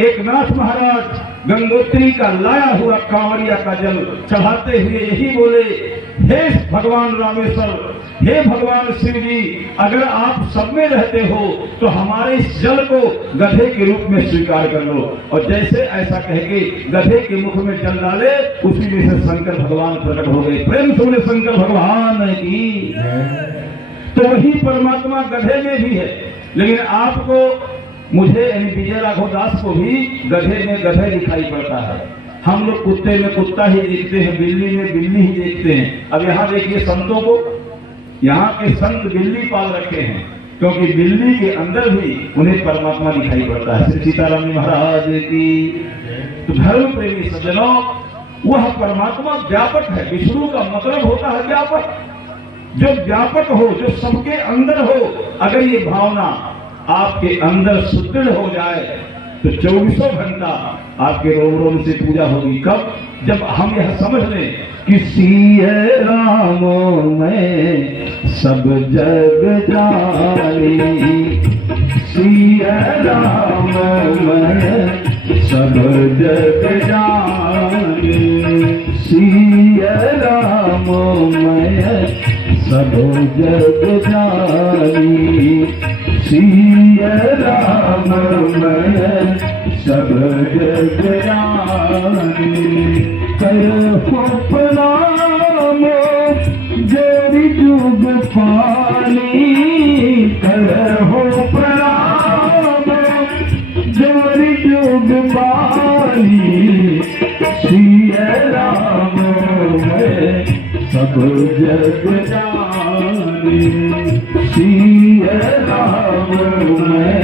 एक नाथ महाराज गंगोत्री का लाया हुआ कांवड़िया का जल चढ़ाते हुए यही बोले, हे भगवान रामेश्वर, हे भगवान शिव जी, अगर आप सब में रहते हो तो हमारे इस जल को गधे के रूप में स्वीकार कर लो। और जैसे ऐसा कह के गधे के मुख में जल डाले, उसी में से शंकर भगवान प्रकट हो गए। प्रेम से बोले शंकर भगवान की। तो वही परमात्मा गधे में भी है, लेकिन आपको, मुझे यानी विजय राघव दास को भी गधे में गधे दिखाई पड़ता है। हम लोग कुत्ते में कुत्ता ही देखते हैं, बिल्ली में बिल्ली ही देखते हैं। अब यहाँ देखिए संतों को, यहाँ के संत बिल्ली पाल रखे हैं, क्योंकि बिल्ली के अंदर भी उन्हें परमात्मा दिखाई पड़ता है। श्री सीताराम महाराज की। तो धर्म प्रेमी सज्जनों, वह परमात्मा व्यापक है। विष्णु का मतलब होता है व्यापक, जो व्यापक हो, जो सबके अंदर हो। अगर ये भावना आपके अंदर सुदृढ़ हो जाए तो 24 घंटा आपके रोम रोम से पूजा होगी। कब? जब हम यह समझ लें कि सिय राम में सब जग जानी, सिय राम में सब जग जानी, सिय राम में सब जग जानी, सिय राम में सब जग जानी। कर प्रणाम जोड़ी जुग पानी करहो प्रणाम जोर जुग पानी सिय राम मैं सब जग जानी सिय राम मैं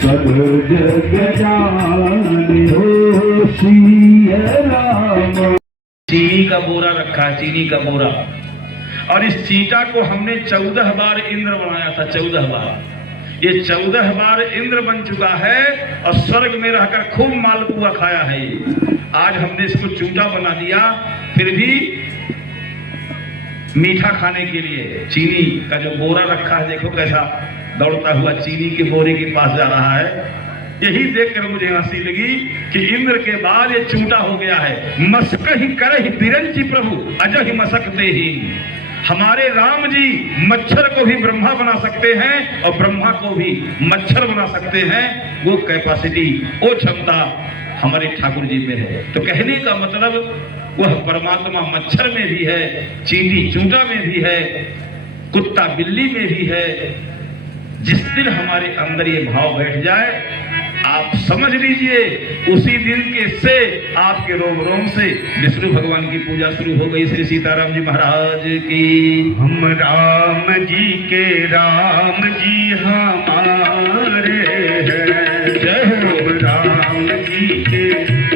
सब जग जानी हो सिय राम। चीनी का बोरा रखा है, चीनी का बोरा, और इस चीटा को हमने 14 बार इंद्र बनाया था, 14 बार। ये 14 बार इंद्र बन चुका है और स्वर्ग में रहकर खूब मालपुआ खाया है। आज हमने इसको चूटा बना दिया, फिर भी मीठा खाने के लिए चीनी का जो बोरा रखा है, देखो कैसा दौड़ता हुआ चीनी के बोरे के पास जा रहा है। यही देखकर मुझे हंसी लगी कि इंद्र के बाद ये चूटा हो गया है। मस्क ही कर ही बिरंची प्रभु अजह मसकते ही। हमारे राम जी मच्छर को भी ब्रह्मा बना सकते हैं और ब्रह्मा को भी मच्छर बना सकते हैं। वो कैपेसिटी, वो क्षमता हमारे ठाकुर जी में है। तो कहने का मतलब वह परमात्मा मच्छर में भी है, चींटी चूटा में भी है, कुत्ता बिल्ली में भी है। जिस दिन हमारे अंदर ये भाव बैठ जाए, आप समझ लीजिए उसी दिन के से आपके रोम रोम से विष्णु भगवान की पूजा शुरू हो गई। श्री सीताराम जी महाराज की। हम राम जी के राम जी हमारे हैं, जय हो राम जी के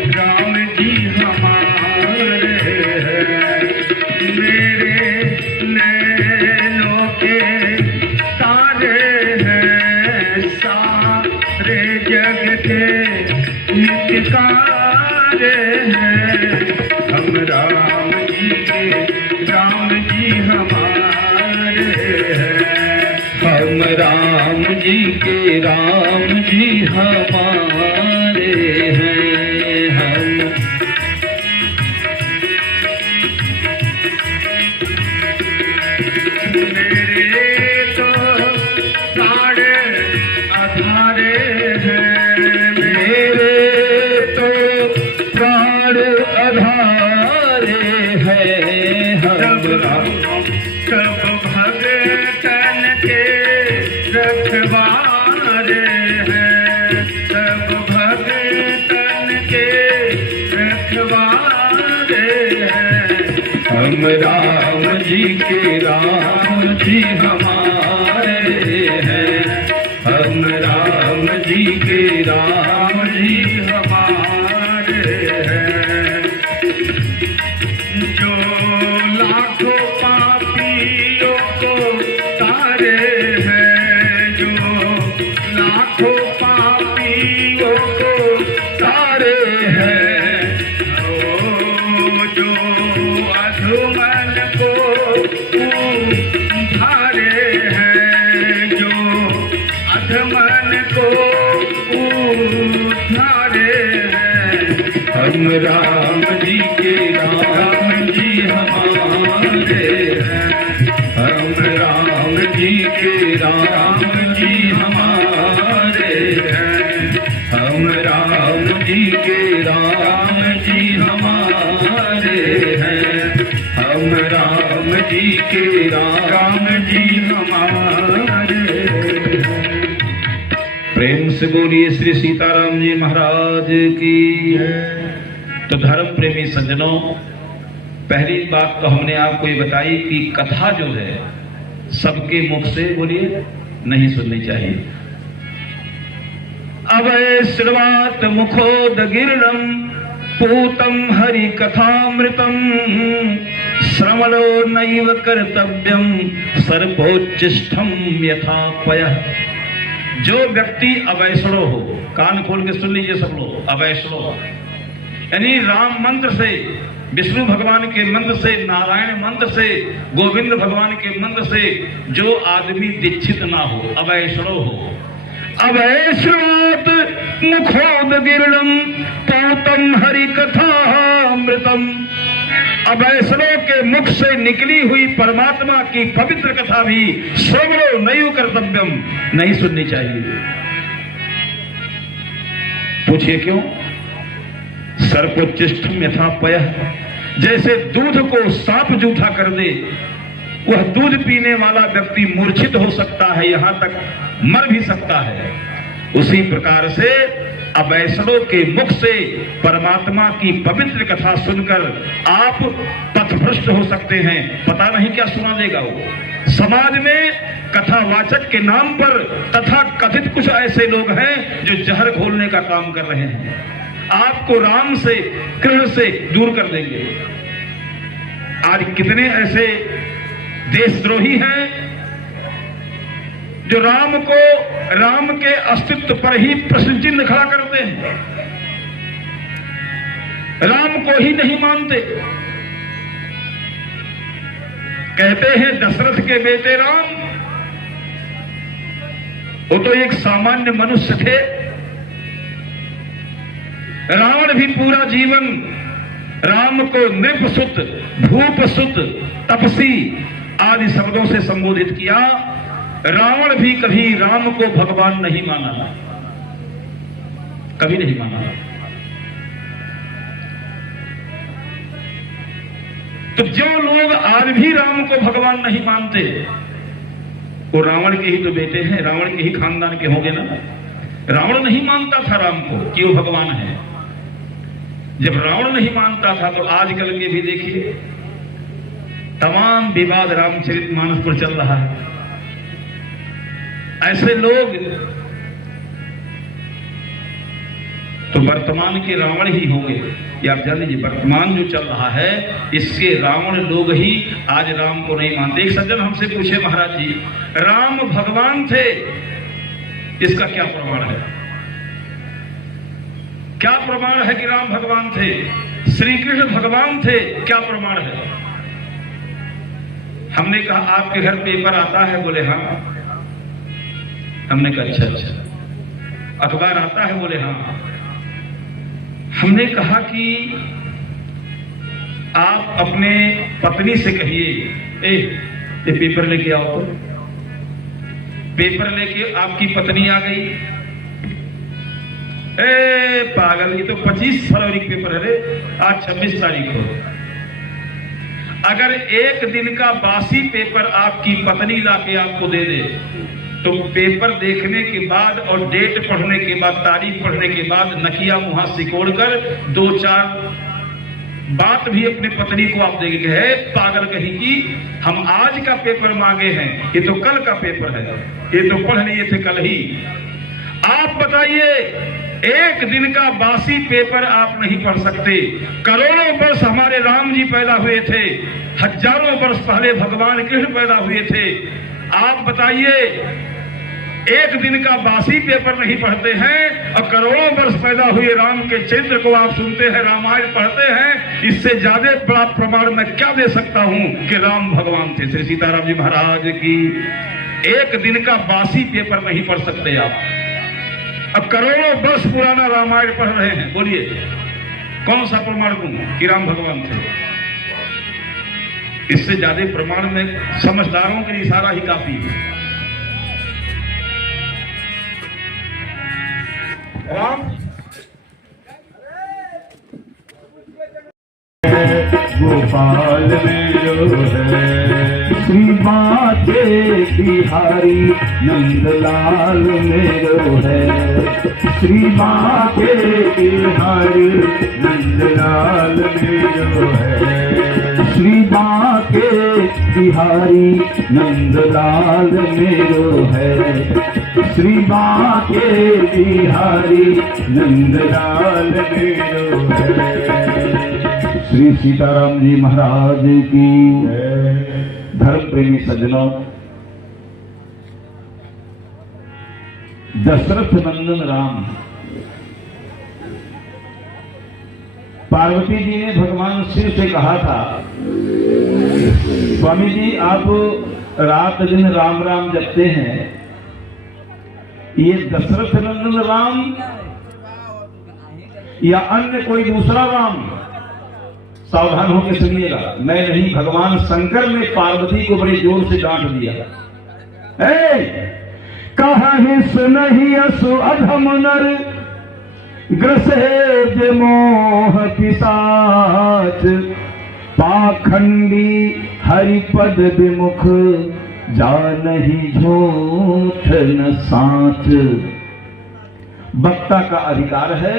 राम जी हमारे हैं। मेरे नैनों के तारे हैं, सारे जग के नित्कारे हैं। हम राम जी के राम जी हमारे हैं, हम राम जी के राम जी हमारे हैं। हम मेरे तो सारे अधारे हैं, मेरे तो प्राण आधारे हैं। हम सब भगतन के रखवारे हैं, सब भगतन के रखवारे हैं। हम राम जी के राम जी हमारे हैं, हम राम जी के राम जी हमारे हैं। जो लाखों पापियों को तारे हैं, जो लाखों पापियों को तारे हैं। जो अधमन को उधारे हैं, जो अधमन को उधारे हैं। हम राम जी के राम जी हमारे हैं, हम राम जी के राम जी हमारे हैं। हम राम जी के राम जी हमारे हैं, हम राम जी के राम जी हमारे हैं। प्रेम से बोलिए श्री सीताराम जी महाराज की। तो धर्म प्रेमी सज्जनों, पहली बात तो हमने आपको ये बताई कि कथा जो है सबके मुख से बोलिए नहीं सुननी चाहिए। अवय श्रवात मुखोद गिरणम पूतम हरि कथामृतम श्रवणो नैव कर्तव्यम सर्वोच्चिष्टम यथा पयः। जो व्यक्ति अवैष्णव हो, कान खोल के सुन लीजिए सब लोग, अवैष्णव यानी राम मंत्र से, विष्णु भगवान के मंत्र से, नारायण मंत्र से, गोविंद भगवान के मंत्र से जो आदमी दीक्षित ना हो, अवैष्णव हो। अवैष्णवात मुखोद गिरणम पौतम हरि कथामृतम। अवैष्णव के मुख से निकली हुई परमात्मा की पवित्र कथा भी श्रवणो नैव कर्तव्यम, नहीं सुननी चाहिए। पूछिए क्यों? सर्पोच्चिष्टम यथा पयः। जैसे दूध को सांप जूठा कर दे वह दूध पीने वाला व्यक्ति मूर्छित हो सकता है, यहां तक मर भी सकता है। उसी प्रकार से अवैष्णव के मुख से परमात्मा की पवित्र कथा सुनकर आप पथभ्रष्ट हो सकते हैं। पता नहीं क्या सुना देगा वो। समाज में कथावाचक के नाम पर तथा कथित कुछ ऐसे लोग हैं जो जहर घोलने का काम कर रहे हैं, आपको राम से कृष्ण से दूर कर देंगे। आज कितने ऐसे देशद्रोही हैं जो राम के अस्तित्व पर ही प्रश्न चिन्ह खड़ा करते हैं, राम को ही नहीं मानते। कहते हैं दशरथ के बेटे राम, वो तो एक सामान्य मनुष्य थे। रावण भी पूरा जीवन राम को नृपसुत, भूपसुत, तपसी आदि शब्दों से संबोधित किया। रावण भी कभी राम को भगवान नहीं माना, कभी नहीं माना। तो जो लोग आज भी राम को भगवान नहीं मानते, वो रावण के ही तो बेटे हैं, रावण के ही खानदान के होंगे ना। रावण नहीं मानता था राम को कि वो भगवान है। जब रावण नहीं मानता था तो आजकल के भी देखिए तमाम विवाद रामचरितमानस पर चल रहा है। ऐसे लोग तो वर्तमान के रावण ही होंगे। ये आप जान लीजिए, वर्तमान जो चल रहा है इसके रावण लोग ही आज राम को नहीं मानते। एक सज्जन हमसे पूछे, महाराज जी राम भगवान थे, इसका क्या प्रमाण है? क्या प्रमाण है कि राम भगवान थे? श्री कृष्ण भगवान थे, क्या प्रमाण है? हमने कहा आपके घर पेपर आता है? बोले हाँ। हमने कहा अच्छा। अखबार आता है? बोले हाँ। हमने कहा कि आप अपने पत्नी से कहिए, ये पेपर लेके आओ। तो पेपर लेके आपकी पत्नी आ गई। पागल, ये तो 25 फरवरी का पेपर है रे, आज 26 तारीख हो। अगर एक दिन का बासी पेपर आपकी पत्नी लाके आपको दे दे तो पेपर देखने के बाद और डेट पढ़ने के बाद, तारीख पढ़ने के बाद नकिया मुंह सिकोड़ कर 2-4 बात भी अपनी पत्नी को आप देंगे कि है पागल कहीं की, हम आज का पेपर मांगे हैं, ये तो कल का पेपर है, ये तो पढ़ लिए थे कल ही। आप बताइए, एक दिन का बासी पेपर आप नहीं पढ़ सकते। करोड़ों वर्ष हमारे राम जी पैदा हुए थे, हजारों वर्ष पहले भगवान कृष्ण पैदा हुए थे। आप बताइए, एक दिन का बासी पेपर नहीं पढ़ते हैं और करोड़ों वर्ष पैदा हुए राम के चरित्र को आप सुनते हैं, रामायण पढ़ते हैं। इससे ज्यादा बड़ा प्रमाण मैं क्या दे सकता हूं कि राम भगवान थे। श्री सीताराम जी महाराज की। एक दिन का बासी पेपर नहीं पढ़ सकते आप। अब करोड़ों वर्ष पुराना रामायण पढ़ रहे हैं, बोलिए कौन सा प्रमाण दूं कि राम भगवान थे? इससे ज्यादा प्रमाण में समझदारों के लिए इशारा ही काफी है। राम गोपाल मेरो है, श्री माते बिहारी नंदलाल मेरो है, श्री माते बिहारी नंदलाल मेरो है, श्री माँ के बिहारी नंदलाल मेरो है, श्री माँ के बिहारी नंदलाल मेरो है। श्री सीताराम जी महाराज की। धर्म प्रेमी सज्जनों, दशरथ नंदन राम, पार्वती जी ने भगवान शिव से कहा था, स्वामी जी आप रात दिन राम राम जपते हैं, ये दशरथ नंदन राम या अन्य कोई दूसरा राम? सावधान होकर सुनिएगा, मैं नहीं, भगवान शंकर ने पार्वती को बड़े जोर से डांट दिया। कहीं सुनहि असु अधम नर, ग्रसे मोह पिशाच, पाखंडी हरिपद विमुख, जानहि झूठ न साच। वक्ता का अधिकार है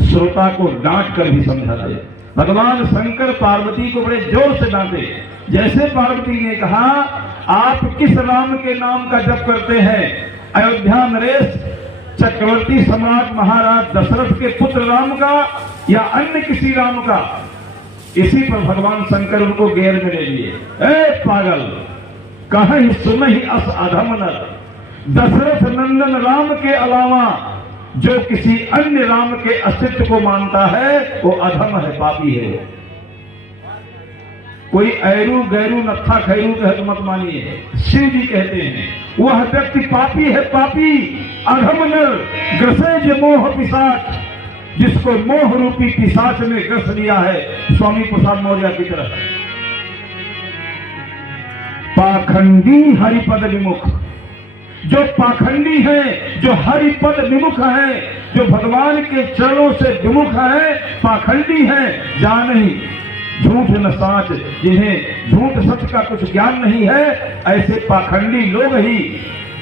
श्रोता को डांट कर भी समझा दे। भगवान शंकर पार्वती को बड़े जोर से डांटे। जैसे पार्वती ने कहा, आप किस राम के नाम का जप करते हैं? अयोध्या नरेश चक्रवर्ती सम्राट महाराज दशरथ के पुत्र राम का या अन्य किसी राम का? इसी पर भगवान शंकर उनको घेर में ले लिए। ए पागल, कहीं सुनहि अस अधम नर, दशरथ नंदन राम के अलावा जो किसी अन्य राम के अस्तित्व को मानता है वो अधम है, पापी है। कोई ऐरू गैरू नत्था खैरू कहे तो मत मानिए, शिव जी कहते हैं वह व्यक्ति पापी है, पापी अधम नर ग्रसे मोह पिशाच, जिसको मोह रूपी पिशाच ने ग्रस लिया है, स्वामी प्रसाद मौर्य की तरह। पाखंडी हरिपद विमुख, जो पाखंडी है, जो हरिपद विमुख है, जो भगवान के चरणों से विमुख है, पाखंडी है, जानहि झूठ न साच, जिन्हें झूठ सच का कुछ ज्ञान नहीं है, ऐसे पाखंडी लोग ही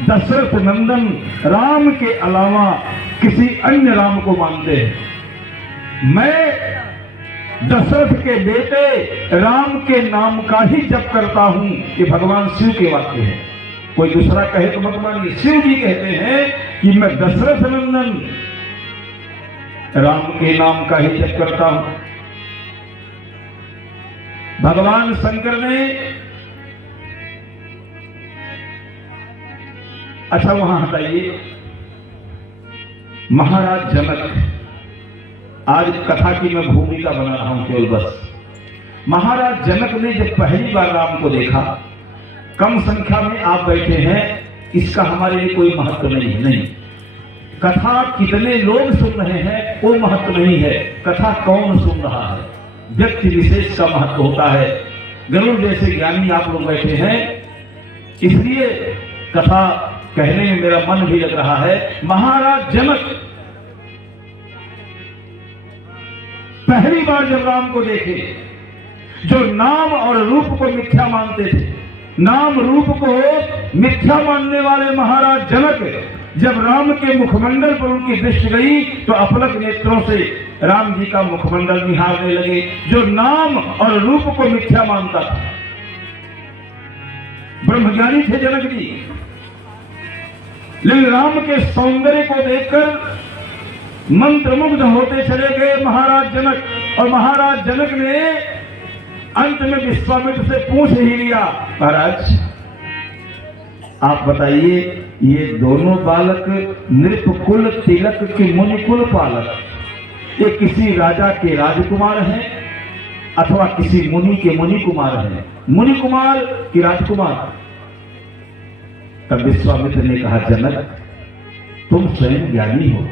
दशरथ नंदन राम के अलावा किसी अन्य राम को मानते हैं। मैं दशरथ के बेटे राम के नाम का ही जप करता हूं, ये भगवान शिव के वाक्य है। कोई दूसरा कहे तो मत मानिए। शिव जी कहते हैं कि मैं दशरथ नंदन राम के नाम का ही जप करता हूं। भगवान शंकर ने, अच्छा वहां हटाइए, महाराज जनक, आज कथा की मैं भूमिका बना रहा हूं केवल बस। महाराज जनक ने जब पहली बार राम को देखा, कम संख्या में आप बैठे हैं, इसका हमारे लिए कोई महत्व नहीं है। नहीं, कथा कितने लोग सुन रहे हैं वो महत्व नहीं है, कथा कौन सुन रहा है, व्यक्ति विशेष का महत्व होता है। गरुड़ जैसे ज्ञानी आप लोग बैठे हैं, इसलिए कथा कहने में मेरा मन भी लग रहा है। महाराज जनक पहली बार जब राम को देखे, जो नाम और रूप को मिथ्या मानते थे, नाम रूप को मिथ्या मानने वाले महाराज जनक, जब राम के मुखमंडल पर उनकी दृष्टि गई तो अपलक नेत्रों से राम जी का मुखमंडल निहारने लगे। जो नाम और रूप को मिथ्या मानता था, ब्रह्मज्ञानी थे जनक जी, लेकिन राम के सौंदर्य को देखकर मंत्रमुग्ध होते चले गए महाराज जनक। और महाराज जनक ने अंत में विश्वामित्र से पूछ ही लिया, महाराज आप बताइए, ये दोनों बालक नृपकुल तिलक के मुनिकुल पालक, ये किसी राजा के राजकुमार हैं अथवा किसी मुनि के मुनि कुमार हैं? मुनि कुमार कि राजकुमार? तब विश्वामित्र ने कहा, जनक तुम स्वयं ज्ञानी हो,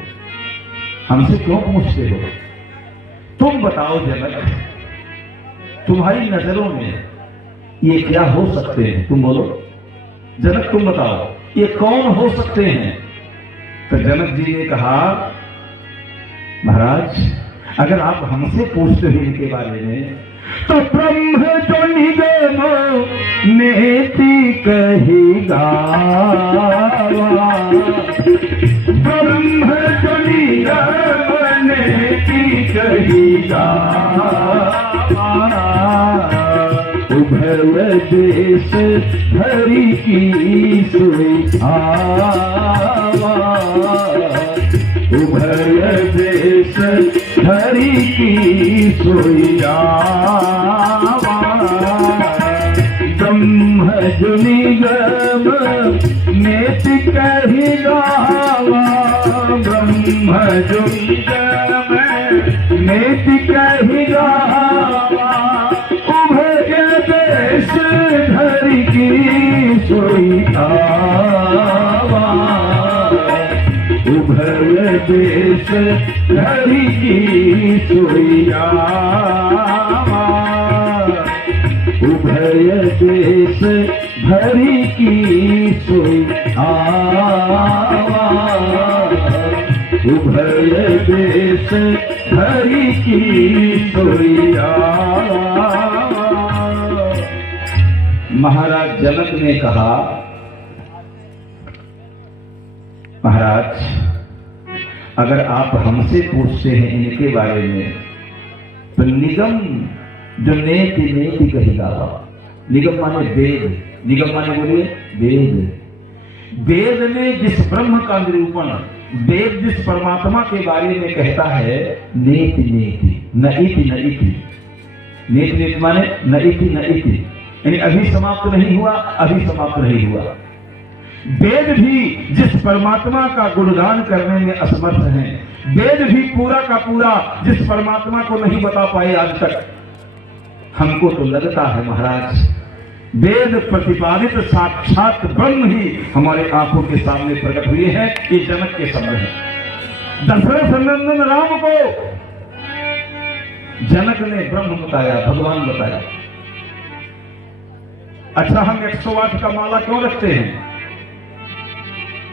हमसे क्यों पूछते हो? तुम बताओ जनक, तुम्हारी नजरों में ये क्या हो सकते हैं? तुम बोलो जनक, तुम बताओ ये कौन हो सकते हैं? तो जनक जी ने कहा, महाराज अगर आप हमसे पूछते हैं इनके बारे में, तो ब्रह्म जो निगम नेति कही गावा, ब्रह्म जो निगम नेति कही गावा, उभय देश हरि की सोई आवा, उभय देश हरि की सोई आवा, ब्रह्म जो निगम नेति कही गावा, ब्रह्म जो निगम नेति कही गावा, उभय देश हरि की सोई आवा, उभय देश हरि की सोई आवा, उभय देश हरि की सोई आवा, उभय देश हरि की सोई आवा। महाराज जनक ने कहा, महाराज अगर आप हमसे पूछते हैं इनके बारे में तो निगम जो नेति नेति कहेगा। निगम माने वेद, निगम माने बोलिए वेद। वेद में जिस ब्रह्म का निरूपण, वेद जिस परमात्मा के बारे में कहता है, नेति नेति न इति न इति, नेति नेति माने न इति न इति, यानी अभी समाप्त नहीं हुआ, अभी समाप्त नहीं हुआ। वेद भी जिस परमात्मा का गुणगान करने में असमर्थ हैं, वेद भी पूरा का पूरा जिस परमात्मा को नहीं बता पाए आज तक, हमको तो लगता है महाराज वेद प्रतिपादित साक्षात ब्रह्म ही हमारे आंखों के सामने प्रकट हुए हैं। ये जनक के शब्द हैं। दशरथ नंदन राम को जनक ने ब्रह्म बताया, भगवान बताया। अच्छा, हम 108 का माला क्यों रखते हैं?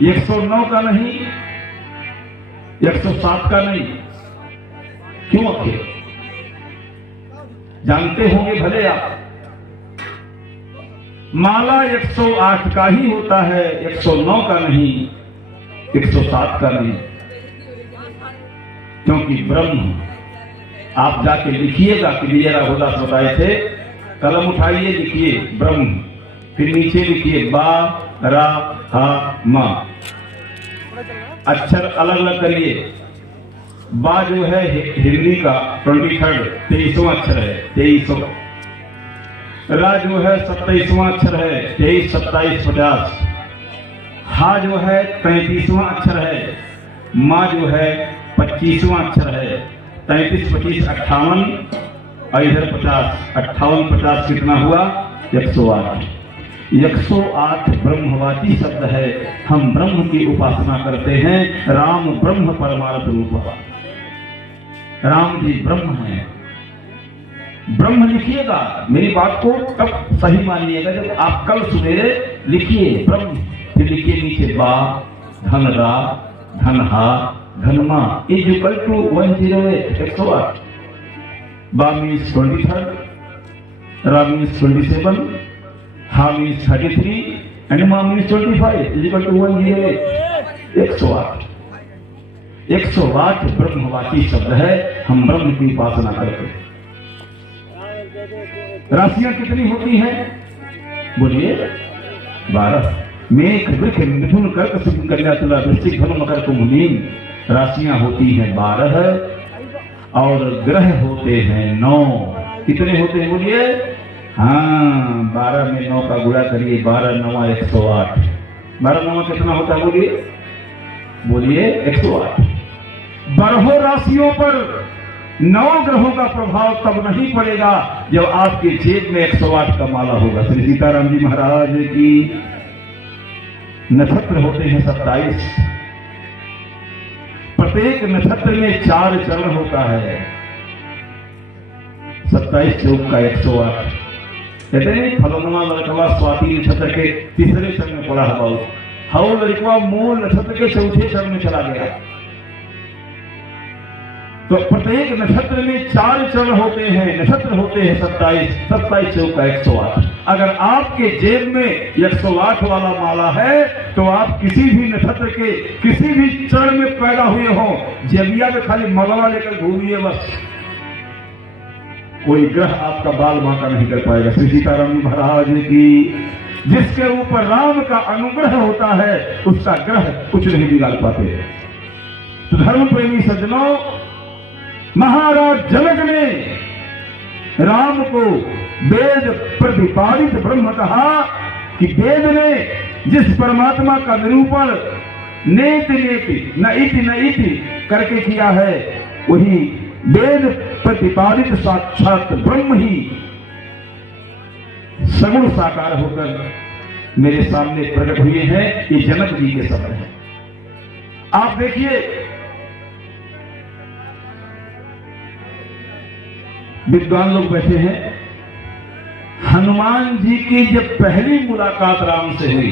109 का नहीं, 107 का नहीं, क्यों रखे? जानते होंगे भले आप, माला 108 का ही होता है, 109 का नहीं, 107 का नहीं। क्योंकि ब्रह्म, आप जाके लिखिएगा कि विजय राघोदास बताए थे, कलम उठाइए लिखिए ब्रह्म, फिर नीचे लिखिए बा रा हा मा, अक्षर अलग अलग करिए। बा जो है हिंदी का 23वां अक्षर है, 23वां। रा जो है 27वां अक्षर है, 23, 27, 50। हा जो है 33वां अक्षर है। माँ जो है 25वां अक्षर है। 33, 25, 58 और इधर 50, 58, 50 कितना हुआ? 108। 108 ब्रह्मवाची शब्द है। हम ब्रह्म की उपासना करते हैं। राम ब्रह्म परमार्थ रूप, राम जी ब्रह्म है। ब्रह्म लिखिएगा, मेरी बात को तब सही मानिएगा जब आप कल सवेरे लिखिए ब्रह्म, फिर लिखिए नीचे बा धन रा धन हा धन मा इज इक्वल टू 108, 108। बा मीन्स 23, रा मीन्स 27, हा मीन्स 33 एंड मा मीन्स 25 इज इक्वल टू 108, 108। 108 ब्रह्मवाची शब्द है। हम ब्रह्म की उपासना करते हैं। राशियां कितनी होती हैं? बोलिए 12। मेघ वृक्ष मिथुन कर्क सिंह कन्या तुला वृश्चिक धनु मकर कुंभ मीन। राशियां होती हैं 12 और ग्रह होते हैं 9। कितने होते हैं बोलिए? हाँ, 12 में 9 का गुणा करिए, 12 9 108। 12 9 कितना होता है बोलिए? बोलिए 108। 12 राशियों पर 9 ग्रहों का प्रभाव तब नहीं पड़ेगा जब आपके जेब में 108 का माला होगा। श्री सीताराम जी महाराज की। नक्षत्र होते हैं 27। प्रत्येक नक्षत्र में 4 चरण होता है। 27 चौक का 108। कहते हैं फलनुमा लड़कवा स्वाति नक्षत्र के 3रे चरण में पड़ा हवा, हव लड़कवा मूल नक्षत्र के 4थे चरण में चला गया। तो प्रत्येक नक्षत्र में 4 चरण होते हैं। नक्षत्र होते हैं 27, 27 चौक का 108। अगर आपके जेब में 108 वाला माला है तो आप किसी भी नक्षत्र के किसी भी चरण में पैदा हुए हो, जेबिया में खाली मलवा लेकर घूमिए बस, कोई ग्रह आपका बाल बांका नहीं कर पाएगा। श्री सीताराम जी महाराज की। जिसके ऊपर राम का अनुग्रह होता है उसका ग्रह कुछ नहीं बिगाड़ पाते। तो धर्म प्रेमी सज्जनों, महाराज जनक ने राम को वेद प्रतिपादित ब्रह्म कहा कि वेद ने जिस परमात्मा का निरूपण नेति नेति न इति करके किया है, वही वेद प्रतिपादित साक्षात ब्रह्म ही सगुण साकार होकर मेरे सामने प्रकट हुए हैं। ये जनक जी के शब्द हैं। आप देखिए, विद्वान लोग बैठे हैं। हनुमान जी की जब पहली मुलाकात राम से हुई,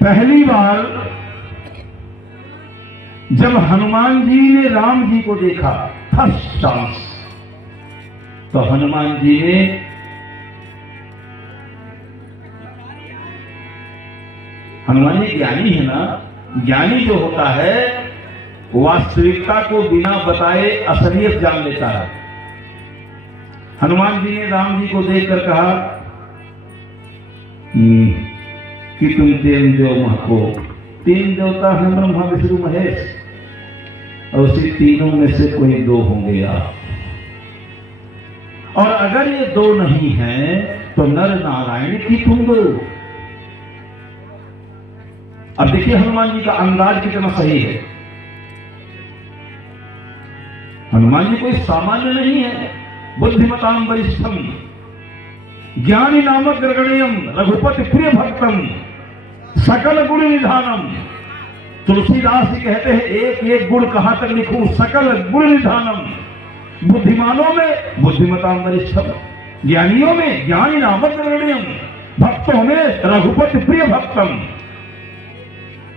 पहली बार जब हनुमान जी ने राम जी को देखा फर्स्ट चांस। तो हनुमान जी ने हनुमान जी ज्ञानी है ना, ज्ञानी जो होता है वास्तविकता को बिना बताए असलियत जान लेता है। हनुमान जी ने राम जी को देखकर कहा कि तुम तीन देव महको, तीन देवता हैं ब्रह्मा विष्णु महेश, और उसी तीनों में से कोई दो होंगे आप, और अगर ये दो नहीं हैं तो नर नारायण की तुम दो। अब देखिए हनुमान जी का अंदाज कितना सही है। हनुमान जी कोई सामान्य नहीं है। बुद्धिमताम वरिष्ठम ज्ञानी नामक ग्रगण्यम रघुपति प्रिय भक्तम सकल गुण निधानम। तुलसीदास जी कहते हैं एक एक गुण कहां तक लिखूं, सकल गुण निधानम। बुद्धिमानों में बुद्धिमताम वरिष्ठम, ज्ञानियों में ज्ञानी नामक ग्रगण्यम, भक्तों में रघुपति प्रिय भक्तम।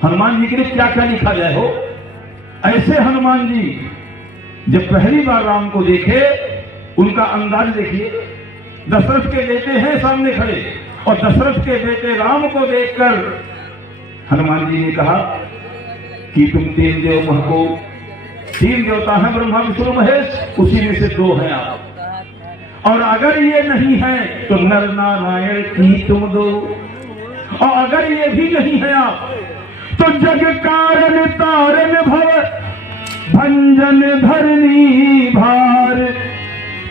हनुमान जी के लिए क्या क्या लिखा जाए हो। ऐसे हनुमान जी जब पहली बार राम को देखे, उनका अंदाज देखिए। दशरथ के बेटे हैं सामने खड़े, और दशरथ के बेटे राम को देखकर हनुमान जी ने कहा कि तुम तीन देव महको, तीन देवता हैं ब्रह्मा विष्णु महेश, उसी में से दो हैं आप, और अगर ये नहीं है तो नर नारायण की तुम दो, और अगर ये भी नहीं है आप तो जग कारण तारण भव भंजन धरनी भार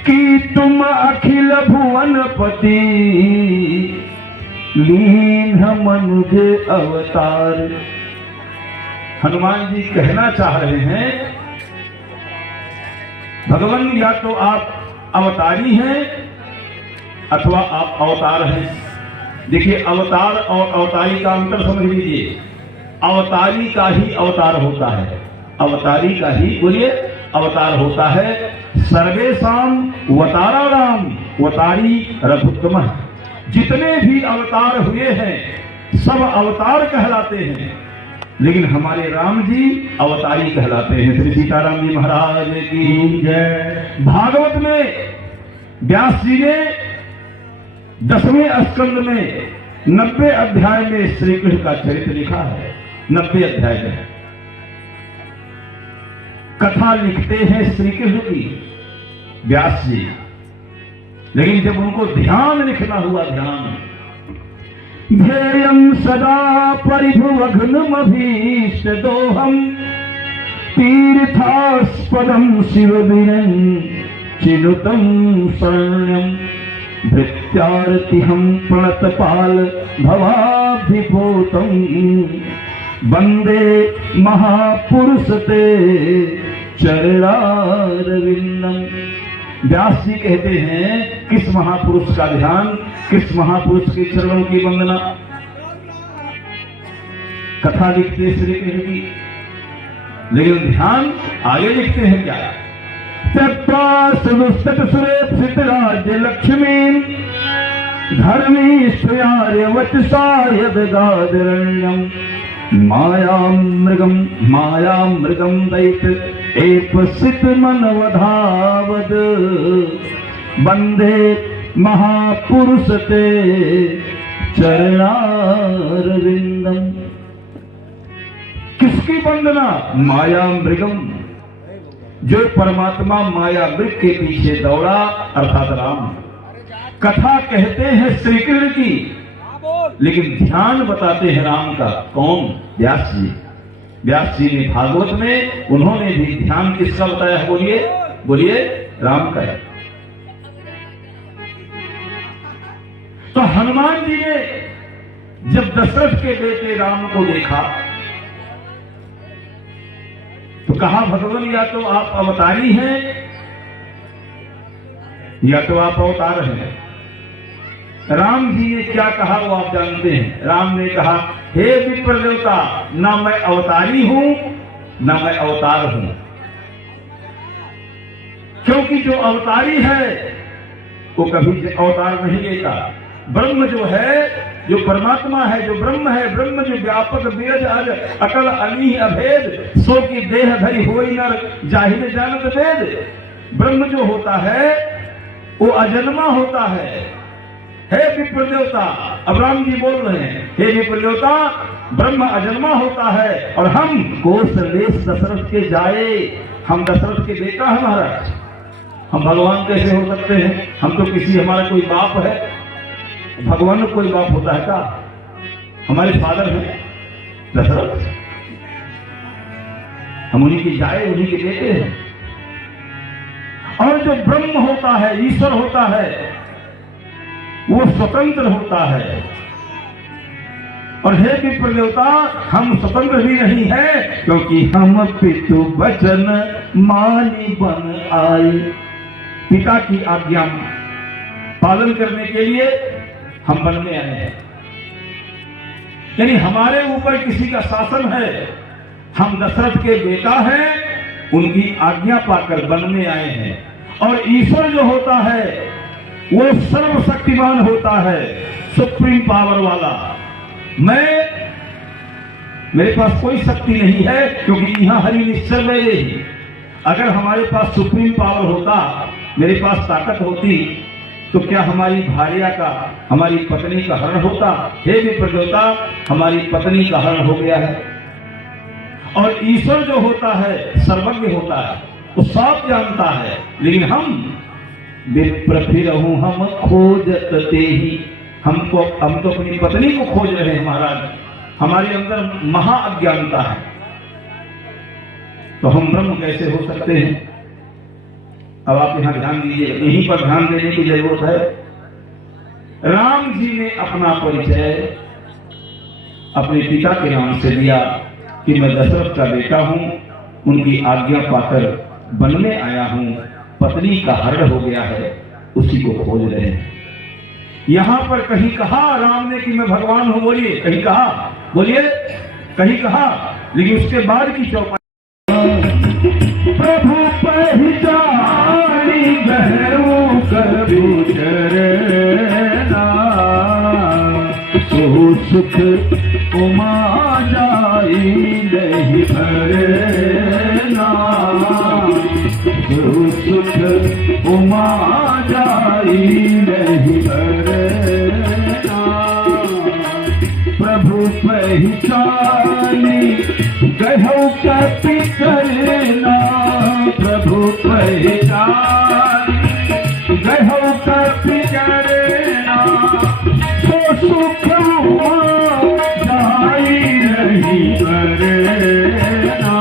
की तुम अखिल भुवन पति लीन मनुज अवतार। हनुमान जी कहना चाह रहे हैं भगवान या तो आप अवतारी हैं अथवा आप अवतार हैं। देखिए अवतार और अवतारी का अंतर समझ लीजिए। अवतारी का ही अवतार होता है, अवतारी का ही बोलिए अवतार होता है। सर्वेशाम वतारा राम वतारी रघुत्तम। जितने भी अवतार हुए हैं सब अवतार कहलाते हैं, लेकिन हमारे राम जी अवतारी कहलाते हैं। श्री सीताराम जी महाराज की जय। भागवत में व्यास जी ने 10वें स्कंद में 90 अध्याय में श्री कृष्ण का चरित्र लिखा है। 90 अध्याय में कथा लिखते हैं श्री कृष्ण की व्यास जी, लेकिन जब उनको ध्यान लिखना हुआ, ध्यान ध्येयं सदा परिभुवघ्नमभीष्ट दोहम तीर्थास्पदं शिवविरं चिनुतं शरण्यं भृत्यार्तिहं प्रणतपाल भवाभिभूतं वंदे महापुरुष ते चरणारविंदम। व्यास जी कहते हैं किस महापुरुष का ध्यान, किस महापुरुष के चरणों की वंदना। कथा लिखते श्री कृष्ण की, लेकिन ध्यान आगे लिखते हैं क्या। सुरेक्षित राज्य लक्ष्मी धर्मी श्रेयार्य वचसाय गादरण्यम माया मृगम दैत एपसित मनवधावद वंदे महापुरुष ते चरणारविंदम। किसकी वंदना? माया मृगम, जो परमात्मा माया मृग के पीछे दौड़ा अर्थात राम। कथा कहते हैं श्री कृष्ण की, लेकिन ध्यान बताते हैं राम का। कौन? व्यास जी। व्यास जी ने भागवत में उन्होंने भी ध्यान किसका बताया है? बोलिए बोलिए, राम का है। तो हनुमान जी ने जब दशरथ के बेटे राम को देखा तो कहा भगवान या तो आप अवतारी हैं या तो आप अवतार हैं। राम जी ने क्या कहा वो आप जानते हैं। राम ने कहा हे विप्र देवता, ना मैं अवतारी हूं ना मैं अवतार हूं, क्योंकि जो अवतारी है वो कभी अवतार नहीं लेता। ब्रह्म जो है जो परमात्मा है, जो ब्रह्म है, ब्रह्म जो व्यापक बीरज अज अकल अली अभेद, सो की देह धरी होई नर जाहिर जानत वेद। ब्रह्म जो होता है वो अजन्मा होता है। हे विप्र देवता, अब राम जी बोल रहे हैं, हे विप्र देवता, ब्रह्म अजन्मा होता है और हम कोसलेश दशरथ के जाए, हम दशरथ के बेटा है महाराज, हम भगवान कैसे हो सकते हैं? हम तो किसी, हमारा कोई बाप है? भगवान को कोई बाप होता है क्या? हमारे फादर है दशरथ, हम उन्हीं के जाए, उन्हीं के बेटे हैं। और जो ब्रह्म होता है, ईश्वर होता है, वो स्वतंत्र होता है। और हे विप्र देवता, हम स्वतंत्र भी नहीं है, क्योंकि हम पितु वचन मानी बन आए। पिता की आज्ञा पालन करने के लिए हम बन में आए हैं, यानी हमारे ऊपर किसी का शासन है। हम दशरथ के बेटा हैं, उनकी आज्ञा पाकर वन में आए हैं। और ईश्वर जो होता है वो सर्वशक्तिमान होता है, सुप्रीम पावर वाला। मेरे पास कोई शक्ति नहीं है, क्योंकि यहाँ हरि निश्चल में ही। अगर हमारे पास सुप्रीम पावर होता, मेरे पास ताकत होती, तो क्या हमारी भार्या का, हमारी पत्नी का हरण होता? हे विप्र देवता, हमारी पत्नी का हरण हो गया है। और ईश्वर जो होता है सर्वज्ञ होता है, वो सब जानता है। लेकिन हम विप्र फिरहूं हम खोजत तेहि, हम तो अपनी पत्नी को खोज रहे हैं महाराज। हमारे अंदर महा अज्ञानता है, तो हम ब्रह्म कैसे हो सकते हैं? अब आप यहां ध्यान दीजिए, यहीं पर ध्यान देने की जरूरत है। राम जी ने अपना परिचय अपने पिता के नाम से दिया कि मैं दशरथ का बेटा हूं, उनकी आज्ञा पाकर वन में आया हूं, पत्नी का हरण हो गया है, उसी को खोज रहे हैं। यहां पर कहीं कहा राम ने कि मैं भगवान हूं, बोलिए, कहीं कहा? बोलिए, कहीं कहा? लेकिन उसके बाद की चौपाई, प्रभु पहचानी गहरू करू चरना, सो सुख उमा जाई नहीं भरना, सो सुख उमा जाई नहीं भरना। प्रभु पहचानी गहू कपि करना, प्रभु पहचानी गहू कपि करना, सो सुख जाई नहीं भरना,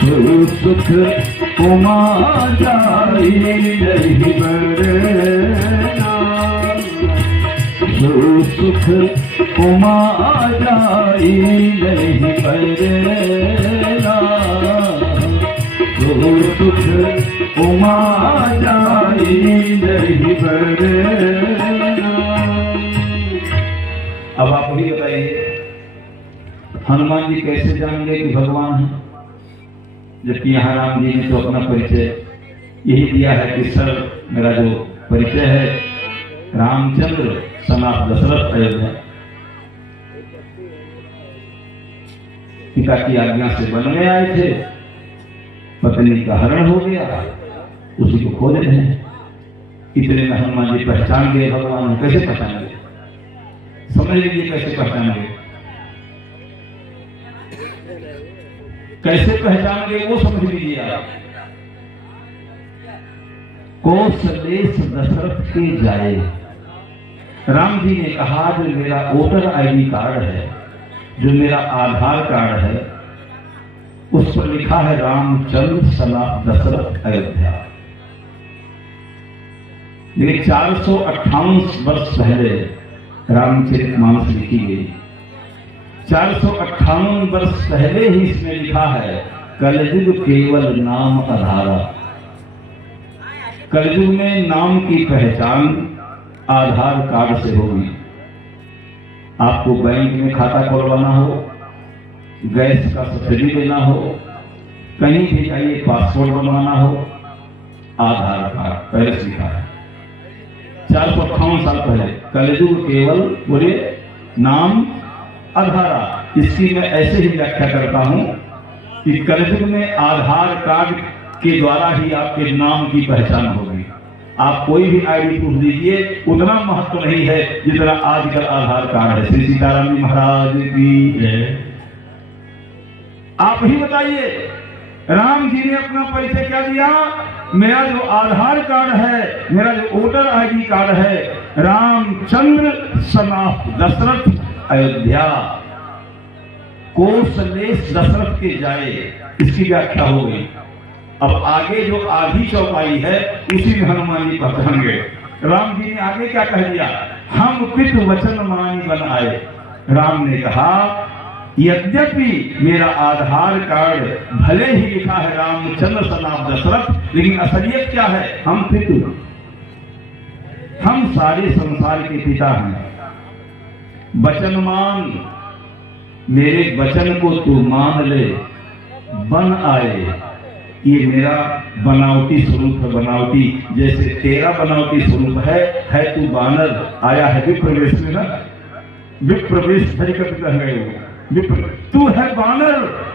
सो सुख उमा जाई नहीं भरना, सो सुख उमा जाई नहीं भरना, सो सुख उमा जाई नहीं भरना। अब आप ही बताइए, हनुमान जी कैसे जान गए कि भगवान है? जबकि यहाँ राम जी ने तो अपना परिचय यही दिया है कि सर मेरा जो परिचय है रामचंद्र सनात दशरथ अयोध्या। पिता की आज्ञा से वन में आए थे, पत्नी का हरण हो गया, उसी को खोज रहे हैं। इतने में हनुमान जी पहचान गए भगवान। कैसे पहचान गए? समझ लीजिए कैसे पहचान गए। कैसे पहचान गए वो समझ लीजिए आप। कोसलेश दशरथ के जाए, राम जी ने कहा जो मेरा वोटर आईडी कार्ड है, जो मेरा आधार कार्ड है, उस पर लिखा है रामचंद्र सनात दशरथ अयोध्या। लेकिन 458 वर्ष पहले रामचरितमानस लिखी गई। 458 वर्ष पहले ही इसमें लिखा है कलयुग केवल नाम आधारा। कलयुग में नाम की पहचान आधार कार्ड से होगी। आपको बैंक में खाता खोलवाना हो, गैस का सब्सिडी देना हो, कहीं भी जाइए पासपोर्ट बनवाना हो, आधार कार्ड पहले सीखा है 458 साल पहले। कलियुग केवल बोलिए नाम आधारा। इसकी मैं ऐसे ही व्याख्या करता हूं कि कलियुग में आधार कार्ड के द्वारा ही आपके नाम की पहचान होगी। आप कोई भी आईडी प्रूफ दीजिए, उतना महत्व नहीं है जितना आजकल आधार कार्ड है। श्री सीताराम जी महाराज की जय। आप ही बताइए, राम जी ने अपना परिचय क्या दिया? मेरा जो आधार कार्ड है, मेरा जो वोटर आईडी कार्ड है, रामचंद्र सन ऑफ दशरथ अयोध्या, कोसलेश दशरथ के जाए। इसकी व्याख्या हो गई। अब आगे जो आधी चौपाई है उसी में हनुमान जी पहचान गए। राम जी ने आगे क्या कह दिया? हम पितृ वचन मानी बन आए। राम ने कहा यद्यपि मेरा आधार कार्ड भले ही लिखा है रामचंद्र सन ऑफ दशरथ, लेकिन असलियत क्या है? हम पितृ, हम सारे संसार के पिता हैं। वचन मान, मेरे वचन को तू मान ले, बन आए। ये मेरा बनावटी स्वरूप है। बनावटी जैसे तेरा बनावटी स्वरूप है तू बानर, आया है विप्रवेश में ना, विप्रवेश हरिकत कह गए हो। तू है बानर,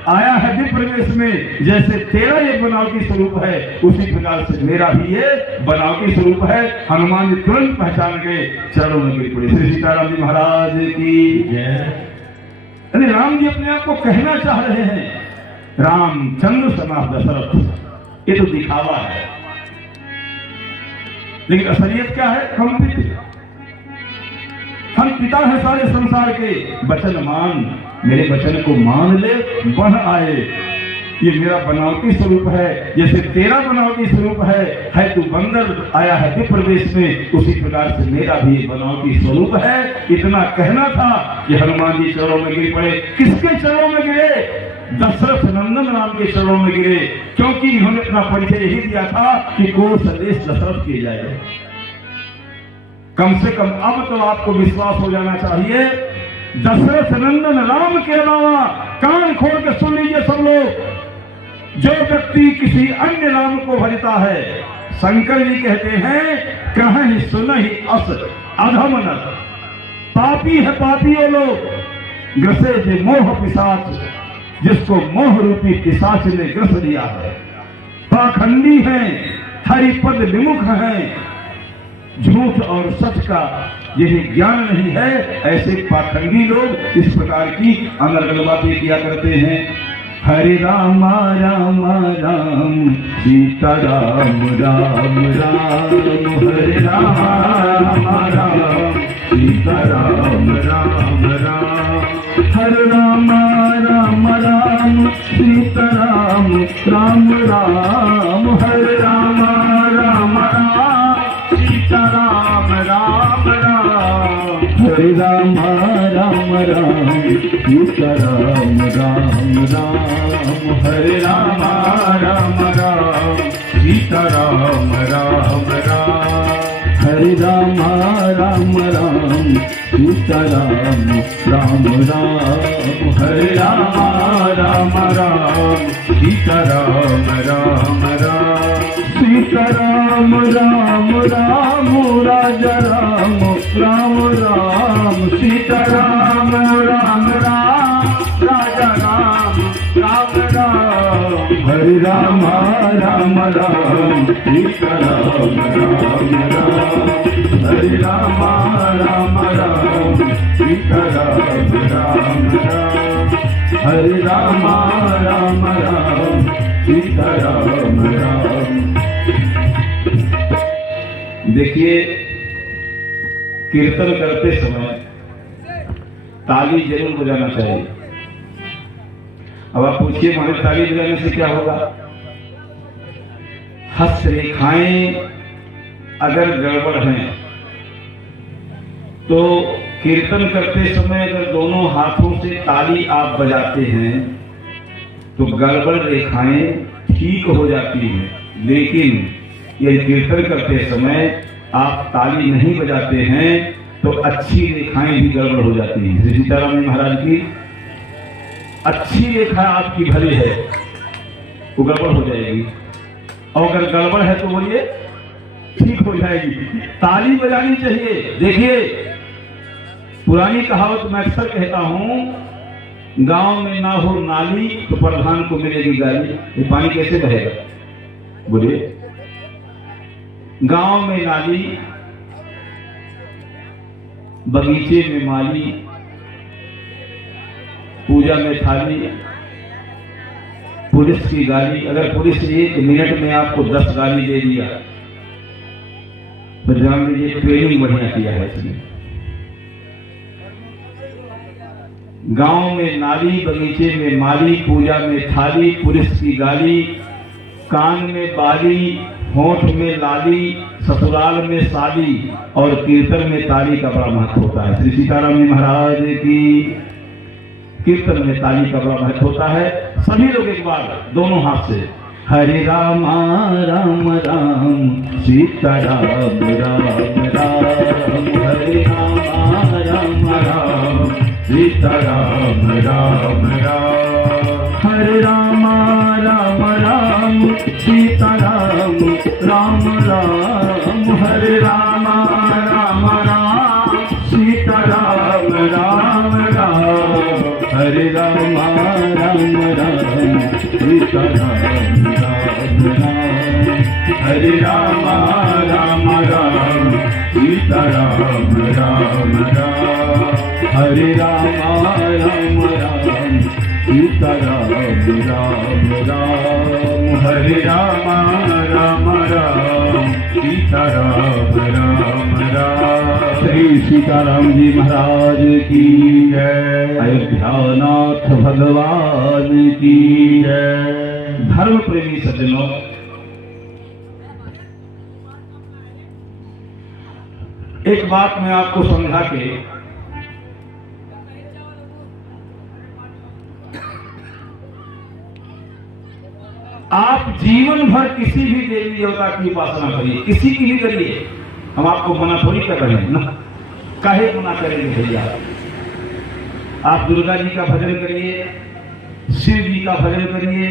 आया है विप्रवेश में। जैसे तेरा ये बनावटी स्वरूप है, उसी प्रकार से मेरा भी ये बनावटी स्वरूप है। हनुमान जी तुरंत पहचान गए, चरणों में गिर पड़े। श्री सीताराम जी महाराज की जय। अरे राम जी अपने आप को कहना चाह रहे हैं रामचंद्र सन ऑफ दशरथ। ये तो दिखावा है, लेकिन असलियत क्या है? हम पिता है सारे संसार के। वचन मान, मेरे वचन को मान ले, बढ़ आए। ये मेरा बनावटी स्वरूप है, जैसे तेरा बनावटी स्वरूप है तू बंदर, आया है विप्रवेश में। उसी प्रकार से मेरा भी बनावटी स्वरूप है। इतना कहना था कि हनुमान जी चरणों में गिर पड़े। किसके चरणों में गिरे? दशरथ नंदन राम के चरणों में गिरे, क्योंकि इन्होंने अपना परिचय यही दिया था कि कोसलेश दशरथ के जाए। कम से कम अब तो आपको विश्वास हो जाना चाहिए, दशरथ नंदन राम के अलावा कान खोल के सुन लीजिए सब लोग, जो व्यक्ति किसी अन्य नाम को भजता है, शंकर जी कहते हैं कहीं सुनहि अस अधम नर। पापी है पापी वो लोग, ग्रसे जे मोह पिशाच, जिसको मोह रूपी पिशाच ने ग्रस लिया है। पाखंडी हैं, हरिपद विमुख हैं, झूठ और सच का यही ज्ञान नहीं है। ऐसे पाखंडी लोग इस प्रकार की अलग बातें किया करते हैं। हरे राम राम राम सीता राम राम राम, हरे राम राम राम सीता राम राम राम, हरे राम राम राम सीता राम राम राम, हरे राम राम राम सीता राम राम राम, हरे राम राम राम सीता राम राम राम, हरे राम राम राम सीता राम राम राम, हरे राम राम राम सीता राम राम राम, हरे राम राम राम सीता राम राम राम, सीता राम राम राम राजा राम राम राम, सीता राम राम राम राजा राम राम राम, हरे राम राम राम सीता राम राम राम, हरे राम राम राम सीता राम राम राम, हरे राम राम राम सीता राम राम। देखिए, कीर्तन करते समय ताली जरूर बजाना चाहिए। अब आप पूछिए हमारे ताली बजाने से क्या होगा? हस्तरेखाएं अगर गड़बड़ हैं तो कीर्तन करते समय अगर दोनों हाथों से ताली आप बजाते हैं तो गड़बड़ रेखाएं ठीक हो जाती हैं। लेकिन यदि कीर्तन करते समय आप ताली नहीं बजाते हैं तो अच्छी रेखाएं भी गड़बड़ हो जाती हैं। श्री सीताराम जी महाराज की अच्छी रेखा आपकी भले है, वो गड़बड़ हो जाएगी। और अगर गड़बड़ है तो बोलिए ठीक हो जाएगी। ताली बजानी चाहिए। देखिए, पुरानी कहावत मैं अक्सर कहता हूं, गांव में ना हो नाली तो प्रधान को मिलेगी गाली। ये पानी कैसे बहेगा बोलिए? गांव में नाली, बगीचे में माली, पूजा में थाली, पुलिस की गाली। अगर पुलिस 1 मिनट में आपको 10 गाली दे दिया तो जान लीजिए ट्रेनिंग बढ़िया किया है इसने। गांव में नाली, बगीचे में माली, पूजा में थाली, पुलिस की गाली, कान में बाली, होंठ में लाली, ससुराल में साली और कीर्तन में ताली का बड़ा महत्व होता है। श्री सीताराम जी महाराज की कीर्तन में ताली का बड़ा महत्व होता है। सभी लोग एक बार दोनों हाथ से हरे राम राम राम सीता राम राम राम, हरे राम राम राम सीता राम राम राम, हरे राम राम राम सीता राम राम राम, हरे राम राम राम सीता राम राम राम, हरे राम राम राम सीता राम राम राम, हरे राम राम राम सीता राम राम राम, हरे राम राम राम सीता राम राम राम, हरे राम राम राम सीता राम राम राम। श्री सीताराम जी महाराज की जय। अयोध्यानाथ भगवान की जय। धर्म प्रेमी सज्जनों, एक बात मैं आपको समझा के आप जीवन भर किसी भी देवी देवता की उपासना करिए, किसी की भी करिए, हम आपको मना थोड़ी कर रहे हैं ना। काहे मना करेंगे भैया? आप दुर्गा जी का भजन करिए, शिव जी का भजन करिए,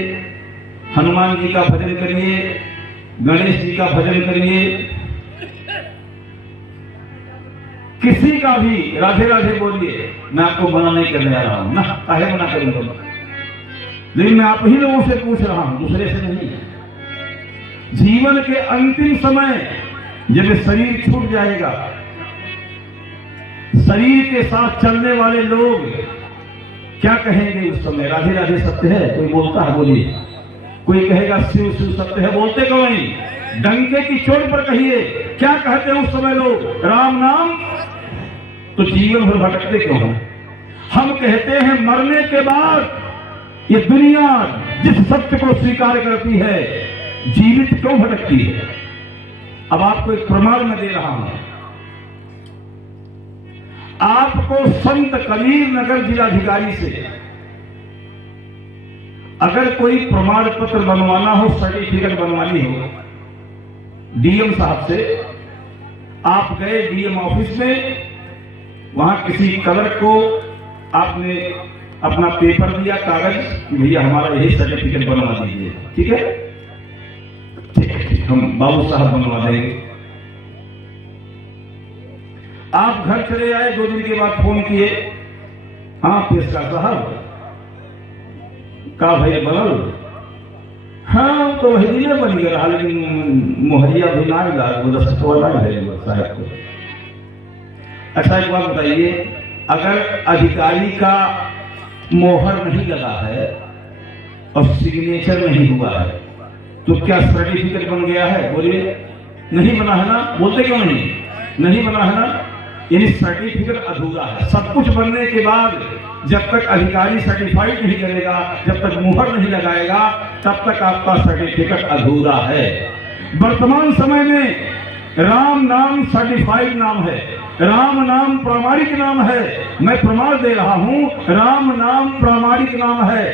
हनुमान जी का भजन करिए, गणेश जी का भजन करिए, किसी का भी राधे राधे बोलिए। मैं आपको मना नहीं करने जा रहा हूं ना, काहे मना करूंगा? लेकिन मैं आप ही लोगों से पूछ रहा हूं, दूसरे से नहीं। जीवन के अंतिम समय जब शरीर छूट जाएगा, शरीर के साथ चलने वाले लोग क्या कहेंगे उस समय? राधे राधे सत्य है? कोई बोलता है बोलिए। कोई कहेगा शिव शिव सत्य है, बोलते क्यों नहीं? डंके की चोट पर कहिए, क्या कहते हैं उस समय लोग? राम नाम। तो जीवन भर भटकते क्यों हैं? हम कहते हैं मरने के बाद ये दुनिया जिस सत्य को स्वीकार करती है, जीवित क्यों भटकती है? अब आपको एक प्रमाण मैं दे रहा हूं। आपको संत कबीर नगर जिलाधिकारी से अगर कोई प्रमाण पत्र बनवाना हो, सर्टिफिकेट बनवानी हो, डीएम साहब से आप गए डीएम ऑफिस में, वहां किसी कलर को आपने अपना पेपर दिया, कागज, भैया हमारा यही सर्टिफिकेट बनवा दीजिए। ठीक है, ठीक है, हम बाबू साहब बनवा देंगे। आप घर चले आए, 2 दिन के बाद फोन किए, हाँ पेशकार साहब का भाई बनल? हाँ तो वही दिन बन गया, लेकिन मोहरिया भी ना मिला, गुलदस्ता ना है साहब को। अच्छा एक बात बताइए, अगर अधिकारी का मोहर नहीं लगा है और सिग्नेचर नहीं हुआ है तो क्या सर्टिफिकेट बन गया है? बोलिए। नहीं बना है ना? बोलते क्यों नहीं? नहीं बना है ना, यानी सर्टिफिकेट अधूरा है। सब कुछ बनने के बाद जब तक अधिकारी सर्टिफाइड नहीं करेगा, जब तक मुहर नहीं लगाएगा, तब तक आपका सर्टिफिकेट अधूरा है। वर्तमान समय में राम नाम सर्टिफाइड नाम है, राम नाम प्रामाणिक नाम है। मैं प्रमाण दे रहा हूं, राम नाम प्रामाणिक नाम है।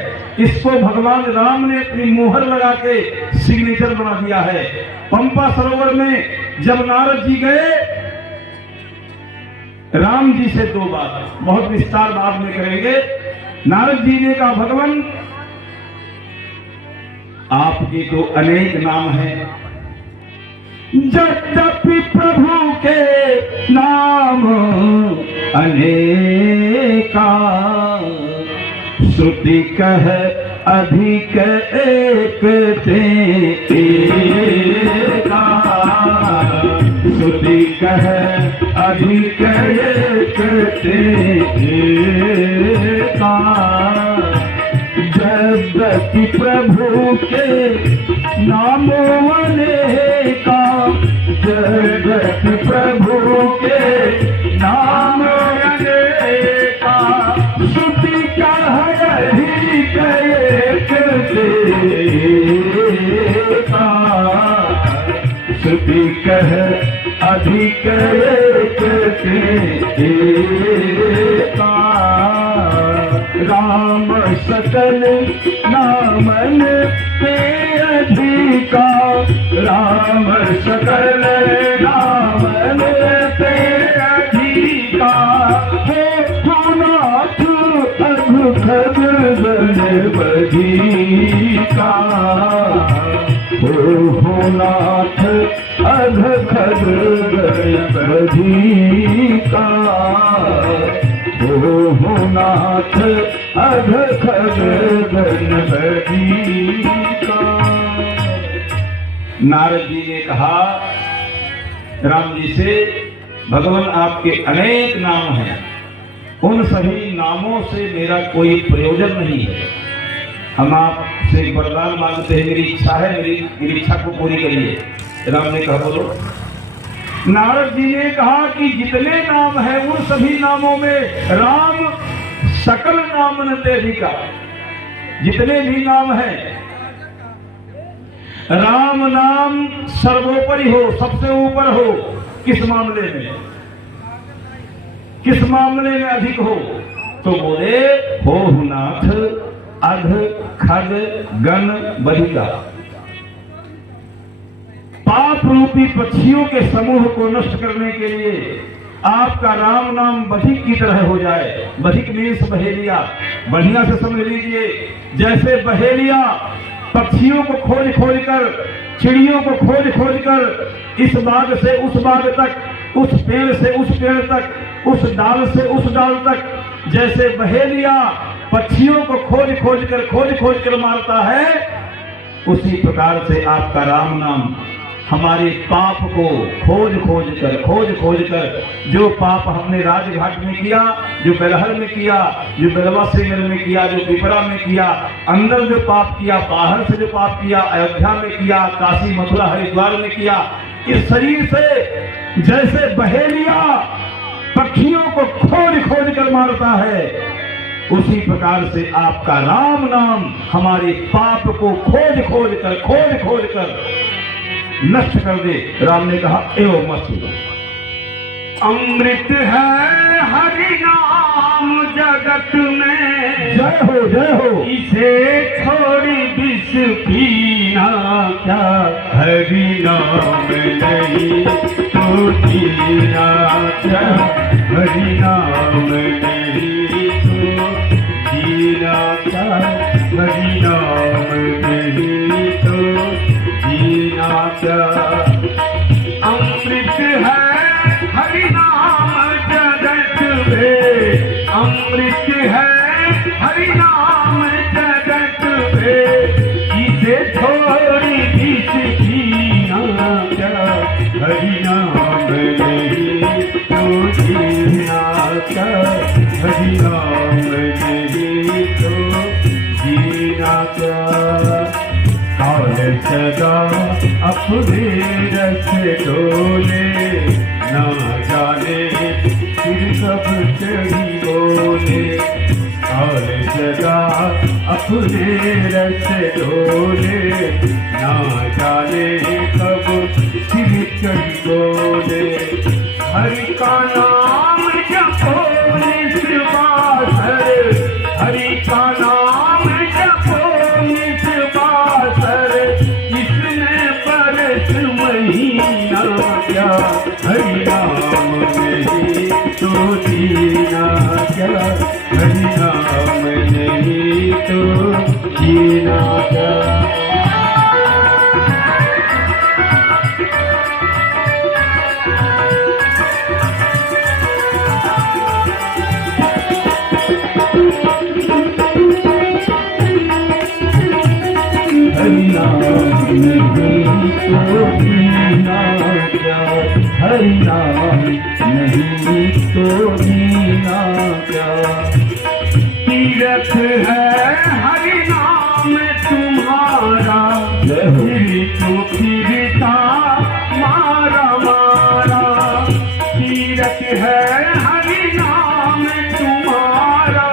इसको भगवान राम ने अपनी मोहर लगा के सिग्नेचर बना दिया है। पंपा सरोवर में जब नारद जी गए, राम जी से 2 बात, बहुत विस्तार बाद में करेंगे। नारद जी ने कहा, भगवान आपके तो अनेक नाम हैं, यद्यपि प्रभु के नाम अनेका, श्रुति कह अधिक एक तेका, श्रुति कह अधिक एक तेका। यद्यपि प्रभु के नाम अनेका, यद्यपि प्रभु के नाम अनेका, श्रुति कह अधिक एक तेका, श्रुति कह अधिक एक तेका। राम सकल नामन पे अधिका, राम सकल नामन पे अधिका। हे नाथ अघखद बधिका, हो नाथ अघखद बधिका, हो नाथ अघखद बधिका। नारद जी ने कहा राम जी से, भगवान आपके अनेक नाम हैं, उन सभी नामों से मेरा कोई प्रयोजन नहीं है। हम आपसे एक वरदान मांगते हैं, मेरी इच्छा है, मेरी इच्छा को पूरी करिए। राम ने कहा बोलो। नारद जी ने कहा कि जितने नाम हैं उन सभी नामों में राम सकल नाम न तेधिका, जितने भी नाम हैं राम नाम सर्वोपरि हो, सबसे ऊपर हो। किस मामले में, किस मामले में अधिक हो? तो बोले हो नाथ अघ खग गण बधिका, पाप रूपी पक्षियों के समूह को नष्ट करने के लिए आपका राम नाम बधिक की तरह हो जाए। बधिक मीन्स बहेलिया, बढ़िया से समझ लीजिए। जैसे बहेलिया पक्षियों को खोज खोज कर, चिड़ियों को खोज खोज कर इस बाग से उस बाग तक, उस पेड़ से उस पेड़ तक, उस डाल से उस डाल तक, जैसे बहेलिया पक्षियों को खोज खोज कर मारता है, उसी प्रकार से आपका राम नाम हमारे पाप को खोज खोज कर, जो पाप हमने राजघाट में किया, जो बेलहर में किया, जो बेलवा सिंगर में किया, जो पिपरा में किया, अंदर जो पाप किया, बाहर से जो पाप किया, अयोध्या में किया, काशी मथुरा हरिद्वार में किया, इस शरीर से जैसे बहेलिया पक्षियों को खोज कर मारता है, उसी प्रकार से आपका राम नाम हमारे पाप को खोज खोज कर नष्ट कर दे। राम ने कहा एवं मत। अमृत है हरि नाम जगत में, जय हो, इसे छोड़ी विष पीना क्या, हरि नाम नहीं तो जीना क्या, हरि नाम नहीं तो जीना क्या, हरि नाम नहीं तो जीना क्या। अमृत है हरि नाम जगत में, अमृत है हरि नाम जगत में, इसे छोड़ी विष पीना क्या, हरि नाम नहीं तो जीना क्या, हरि नाम नहीं तो जीना क्या। काल सदा अपने रस डोले, ना जाने फिर कब चढ़ी बोले, काल सदा अपने रस डोले, ना जाने कब फिर चढ़ी बोले। हरि का नाम जपो निस्वासर, हरि का नाम जपो निस्वासर, इसमें बरस महीना क्या, हरि नाम नहीं तो जीना क्या, हरि नाम नहीं तो जीना क्या। जीना क्या, हरि नाम नहीं तो जीना क्या। तीरथ है हरि नाम तुम्हारा, फिर तो फिरता मारा मारा। तीरथ है हरि नाम तुम्हारा,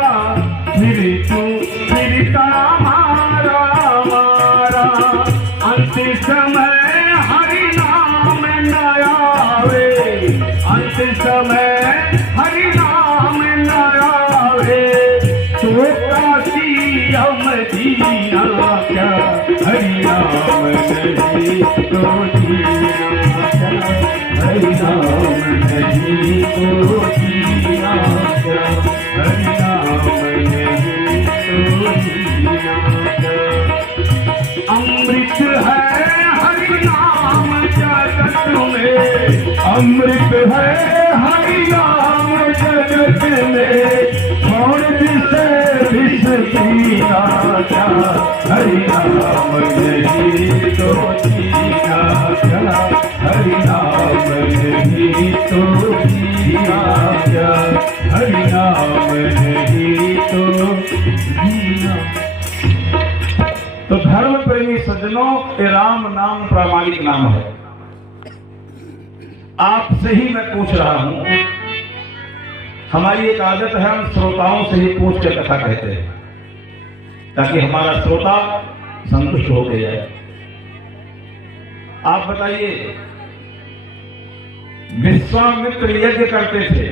फिर तो फिरता मारा मारा। अंत समय हरि नाम न आवे, अंत समय हरि नाम न आवे। तो काशी हम जीना क्या, हरि नाम नहीं तो जीना क्या, हरि नाम नहीं तो जीना क्या, हरि नाम नहीं तो जीना क्या। अमृत है हरि नाम जगत में, अमृत है हरि नाम जगत में। कौन जिसे विष पीना क्या, हरि नाम नहीं तो जीना क्या, हरि नाम नहीं तो जीना क्या, हरि नाम नहीं तो जीना। तो धर्म प्रेमी सज्जनों, ये राम नाम प्रामाणिक नाम है। आपसे ही मैं पूछ रहा हूं, हमारी एक आदत है, हम श्रोताओं से ही पूछ के कथा कहते हैं ताकि हमारा श्रोता संतुष्ट हो जाए। आप बताइए, विश्वामित्र यज्ञ करते थे,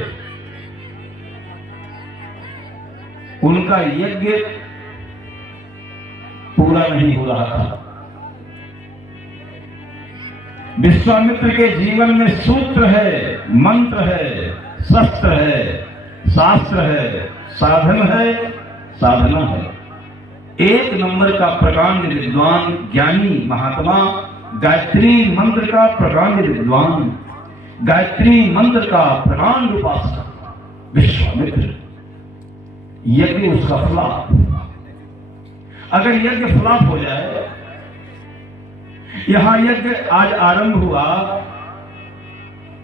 उनका यज्ञ पूरा नहीं हो रहा था। विश्वामित्र के जीवन में सूत्र है, मंत्र है, शस्त्र है, शास्त्र है, साधन है, साधना है। एक नंबर का प्रकांड विद्वान, ज्ञानी महात्मा, गायत्री मंत्र का प्रकांड विद्वान, गायत्री मंत्र का प्रकांड उपासक विश्वामित्र। यज्ञ उसका फ्लॉप। अगर यज्ञ फ्लॉप हो जाए, यहां यज्ञ आज आरंभ हुआ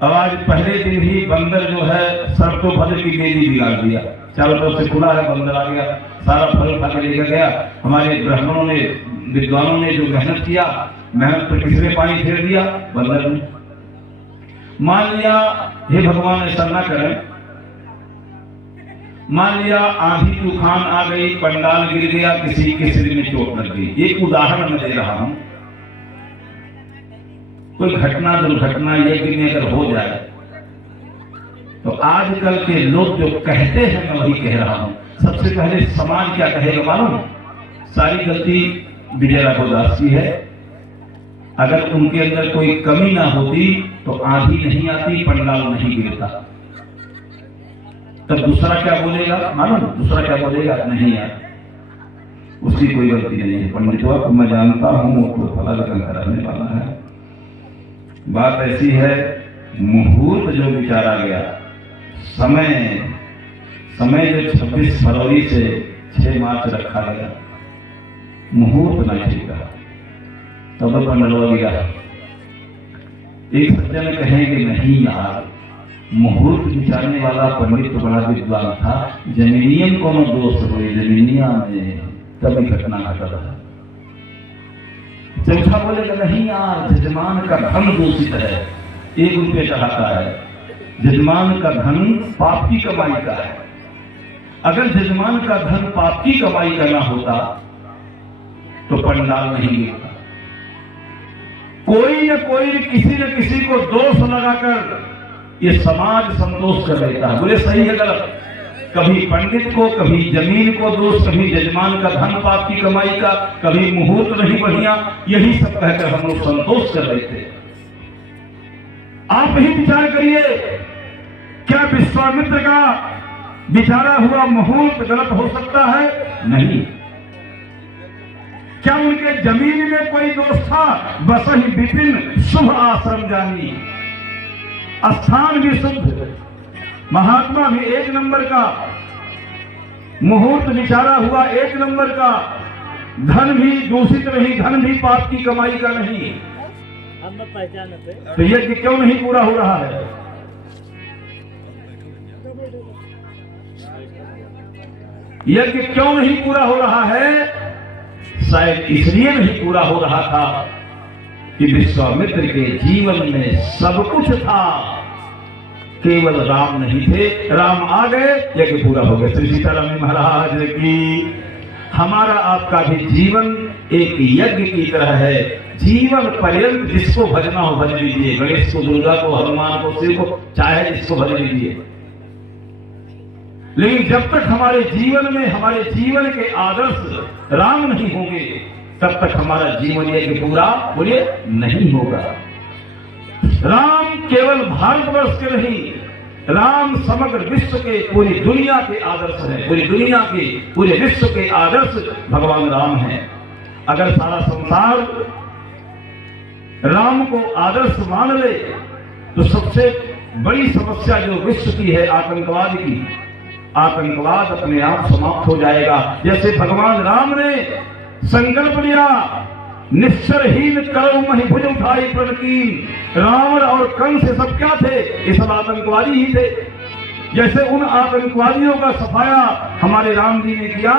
और आज पहले दिन ही बंदर जो है सर्वतोभद्र की बेदी बिगाड़ दिया। चारों तरफ से खुला है, बंदर आ गया, सारा फल खा के लेकर गया। हमारे ब्राह्मणों ने, विद्वानों ने जो मेहनत किया, मेहनत पर किसने पानी फेर दिया? बंदर ने। मान लिया, हे भगवान ऐसा ना करें, मान लिया आंधी तूफान आ गई, पंडाल गिर गया, किसी के सिर में चोट लग गई। एक उदाहरण मैं दे रहा हूं। कोई घटना दुर्घटना यज्ञ में अगर हो जाए तो आजकल के लोग जो कहते हैं, मैं वही कह रहा हूं। सबसे पहले समाज क्या कहेगा मालूम? सारी गलती विजय राघव दास की है। अगर उनके अंदर कोई कमी ना होती तो आंधी नहीं आती, पंडाल नहीं गिरता। तब दूसरा क्या बोलेगा मालूम? दूसरा क्या बोलेगा? नहीं यार, उसकी कोई गलती नहीं है, पंडितवा को मैं जानता हूं, वो तो फला लगन कराने वाला है। बात ऐसी है, मुहूर्त जो विचारा गया, समय जो 26 फरवरी से 6 मार्च रखा गया, मुहूर्त नहीं ठीक रहा, तब पंडलवा गिरा। एक सज्जन कहेंगे नहीं यार, मुहूर्त विचारने वाला पंडित तो बड़ा विद्वान था, जमीनियन को न दोष हुए, जमीनिया में तभी घटना घटा रहा। चौथा बोलेगा नहीं यार, जजमान का धन दूषित है, 1 रुपये चढ़ाता है, जजमान का धन पाप की कमाई का है। अगर जजमान का धन पाप की कमाई का ना होता तो पंडाल नहीं गिरता। कोई न कोई किसी न किसी को दोष लगाकर ये समाज संतोष कर लेता है। बोले सही है गलत? कभी पंडित को, कभी जमीन को दोष, कभी जजमान का धन पाप की कमाई का, कभी मुहूर्त नहीं बढ़िया, यही सब कहकर हम लोग संतोष कर रहे थे। आप ही विचार करिए, क्या विश्वामित्र का विचारा हुआ मुहूर्त गलत हो सकता है? नहीं। क्या उनके जमीन में कोई दोष था? बस ही विपिन शुभ आश्रम जानी, स्थान भी शुद्ध, महात्मा भी 1 नंबर का, मुहूर्त विचारा हुआ 1 नंबर का, धन भी दूषित नहीं, धन भी पाप की कमाई का नहीं। हम पहचानते तो यज्ञ क्यों नहीं पूरा हो रहा है? यज्ञ क्यों नहीं पूरा हो रहा है? शायद इसलिए नहीं पूरा हो रहा था कि विश्वामित्र के जीवन में सब कुछ था, केवल राम नहीं थे। राम आ गए, यज्ञ पूरा हो गया। श्री सीताराम जी महाराज की। हमारा आपका भी जीवन एक यज्ञ की तरह है। जीवन पर्यंत जिसको भजना हो भज लीजिए, गणेश को, दुर्गा को, हनुमान को, शिव को, चाहे जिसको भज लीजिए। लेकिन जब तक हमारे जीवन में हमारे जीवन के आदर्श राम नहीं होंगे, तब तक हमारा जीवन यज्ञ पूरा बोलिए नहीं होगा। राम केवल भारतवर्ष के नहीं, राम समग्र विश्व के, पूरी दुनिया के आदर्श हैं। पूरी दुनिया के, पूरे विश्व के आदर्श भगवान राम हैं। अगर सारा संसार राम को आदर्श मान ले तो सबसे बड़ी समस्या जो विश्व की है आतंकवाद की, आतंकवाद अपने आप समाप्त हो जाएगा। जैसे भगवान राम ने संकल्प लिया, निश्चरहीन करो मही भुज उठाई प्रण कीन। रावण और कंस से सब क्या थे? ये सब आतंकवादी ही थे। जैसे उन आतंकवादियों का सफाया हमारे राम जी ने किया,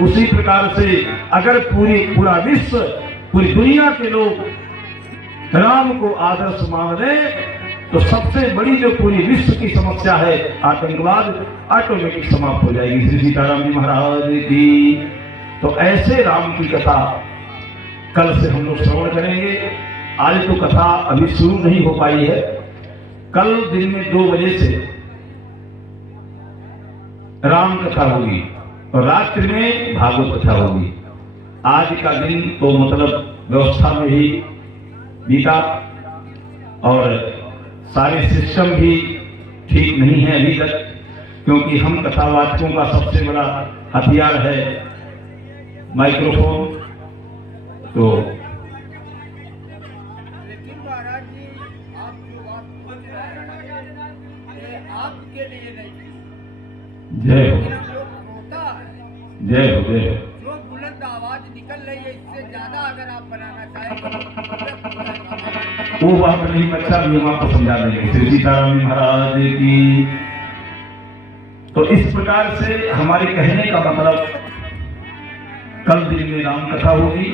उसी प्रकार से अगर पूरा विश्व, पूरी दुनिया के लोग राम को आदर्श मान लें तो सबसे बड़ी जो पूरी विश्व की समस्या है आतंकवाद, ऑटोमेटिक समाप्त हो जाएगी। श्री सीताराम जी महाराज की। तो ऐसे राम की कथा कल से हम लोग श्रवण करेंगे। आज तो कथा अभी शुरू नहीं हो पाई है। कल दिन में 2 बजे से राम कथा होगी और रात्रि में भागवत कथा होगी। आज का दिन तो मतलब व्यवस्था में ही बीता और सारे सिस्टम भी ठीक नहीं है अभी तक, क्योंकि हम कथावाचकों का सबसे बड़ा हथियार है माइक्रोफोन। तो लेकिन महाराज जी, आप जो बात बोल रहे हैं ये आपके लिए नहीं, जय हो, हम लोग होता है जय हो, जय हो। जो बुलंद आवाज निकल रही है, इससे ज्यादा अगर आप बनाना चाहें वो बात नहीं, बच्चा भी हम आपको समझा देंगे। श्री सीताराम जी महाराज की। तो इस प्रकार से हमारे कहने का मतलब, कल दिन में राम कथा होगी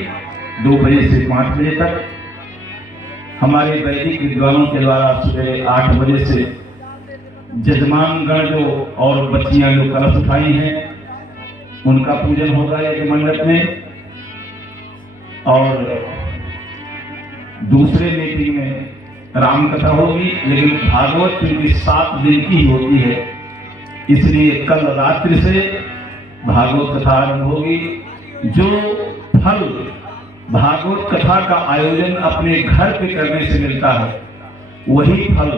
2 बजे से 5 बजे तक। हमारे वैदिक विद्वानों के द्वारा सुबह 8 बजे से जजमान गण जो और बच्चियां जो कलश उठाई हैं उनका पूजन होगा यज्ञ मंडप में। और दूसरे मीटिंग में राम कथा होगी, लेकिन भागवत क्योंकि 7 दिन की होती है, इसलिए कल रात्रि से भागवत कथा आरंभ होगी। जो फल भागवत कथा का आयोजन अपने घर पे करने से मिलता है, वही फल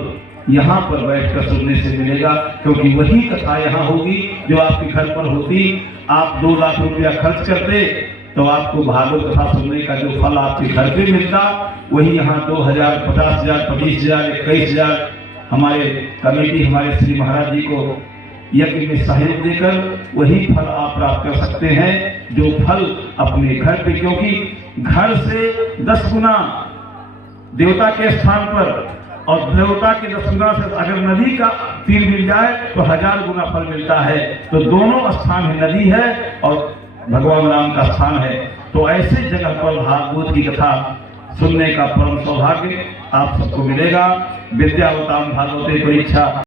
यहाँ पर बैठकर सुनने से मिलेगा, क्योंकि वही कथा यहाँ होगी जो आपके घर पर होती। आप 2 लाख रुपया खर्च करते तो आपको भागवत कथा सुनने का जो फल आपके घर पे मिलता, वही यहाँ 2000, 50,000, 25,000, 21,000 हमारे कमेटी, हमारे श्री महाराज जी को यज्ञ में सहयोग देकर वही फल आप प्राप्त कर सकते हैं, जो फल अपने घर पे। क्योंकि घर से 10 गुना देवता के स्थान पर और देवता के 10 गुना से अगर नदी का तीर मिल जाए तो 1000 गुना फल मिलता है। तो दोनों स्थान है, नदी है और भगवान राम का स्थान है। तो ऐसे जगह पर भागवत की कथा सुनने का परम सौभाग्य आप सबको मिलेगा। विद्यावताम भागवते परीक्षा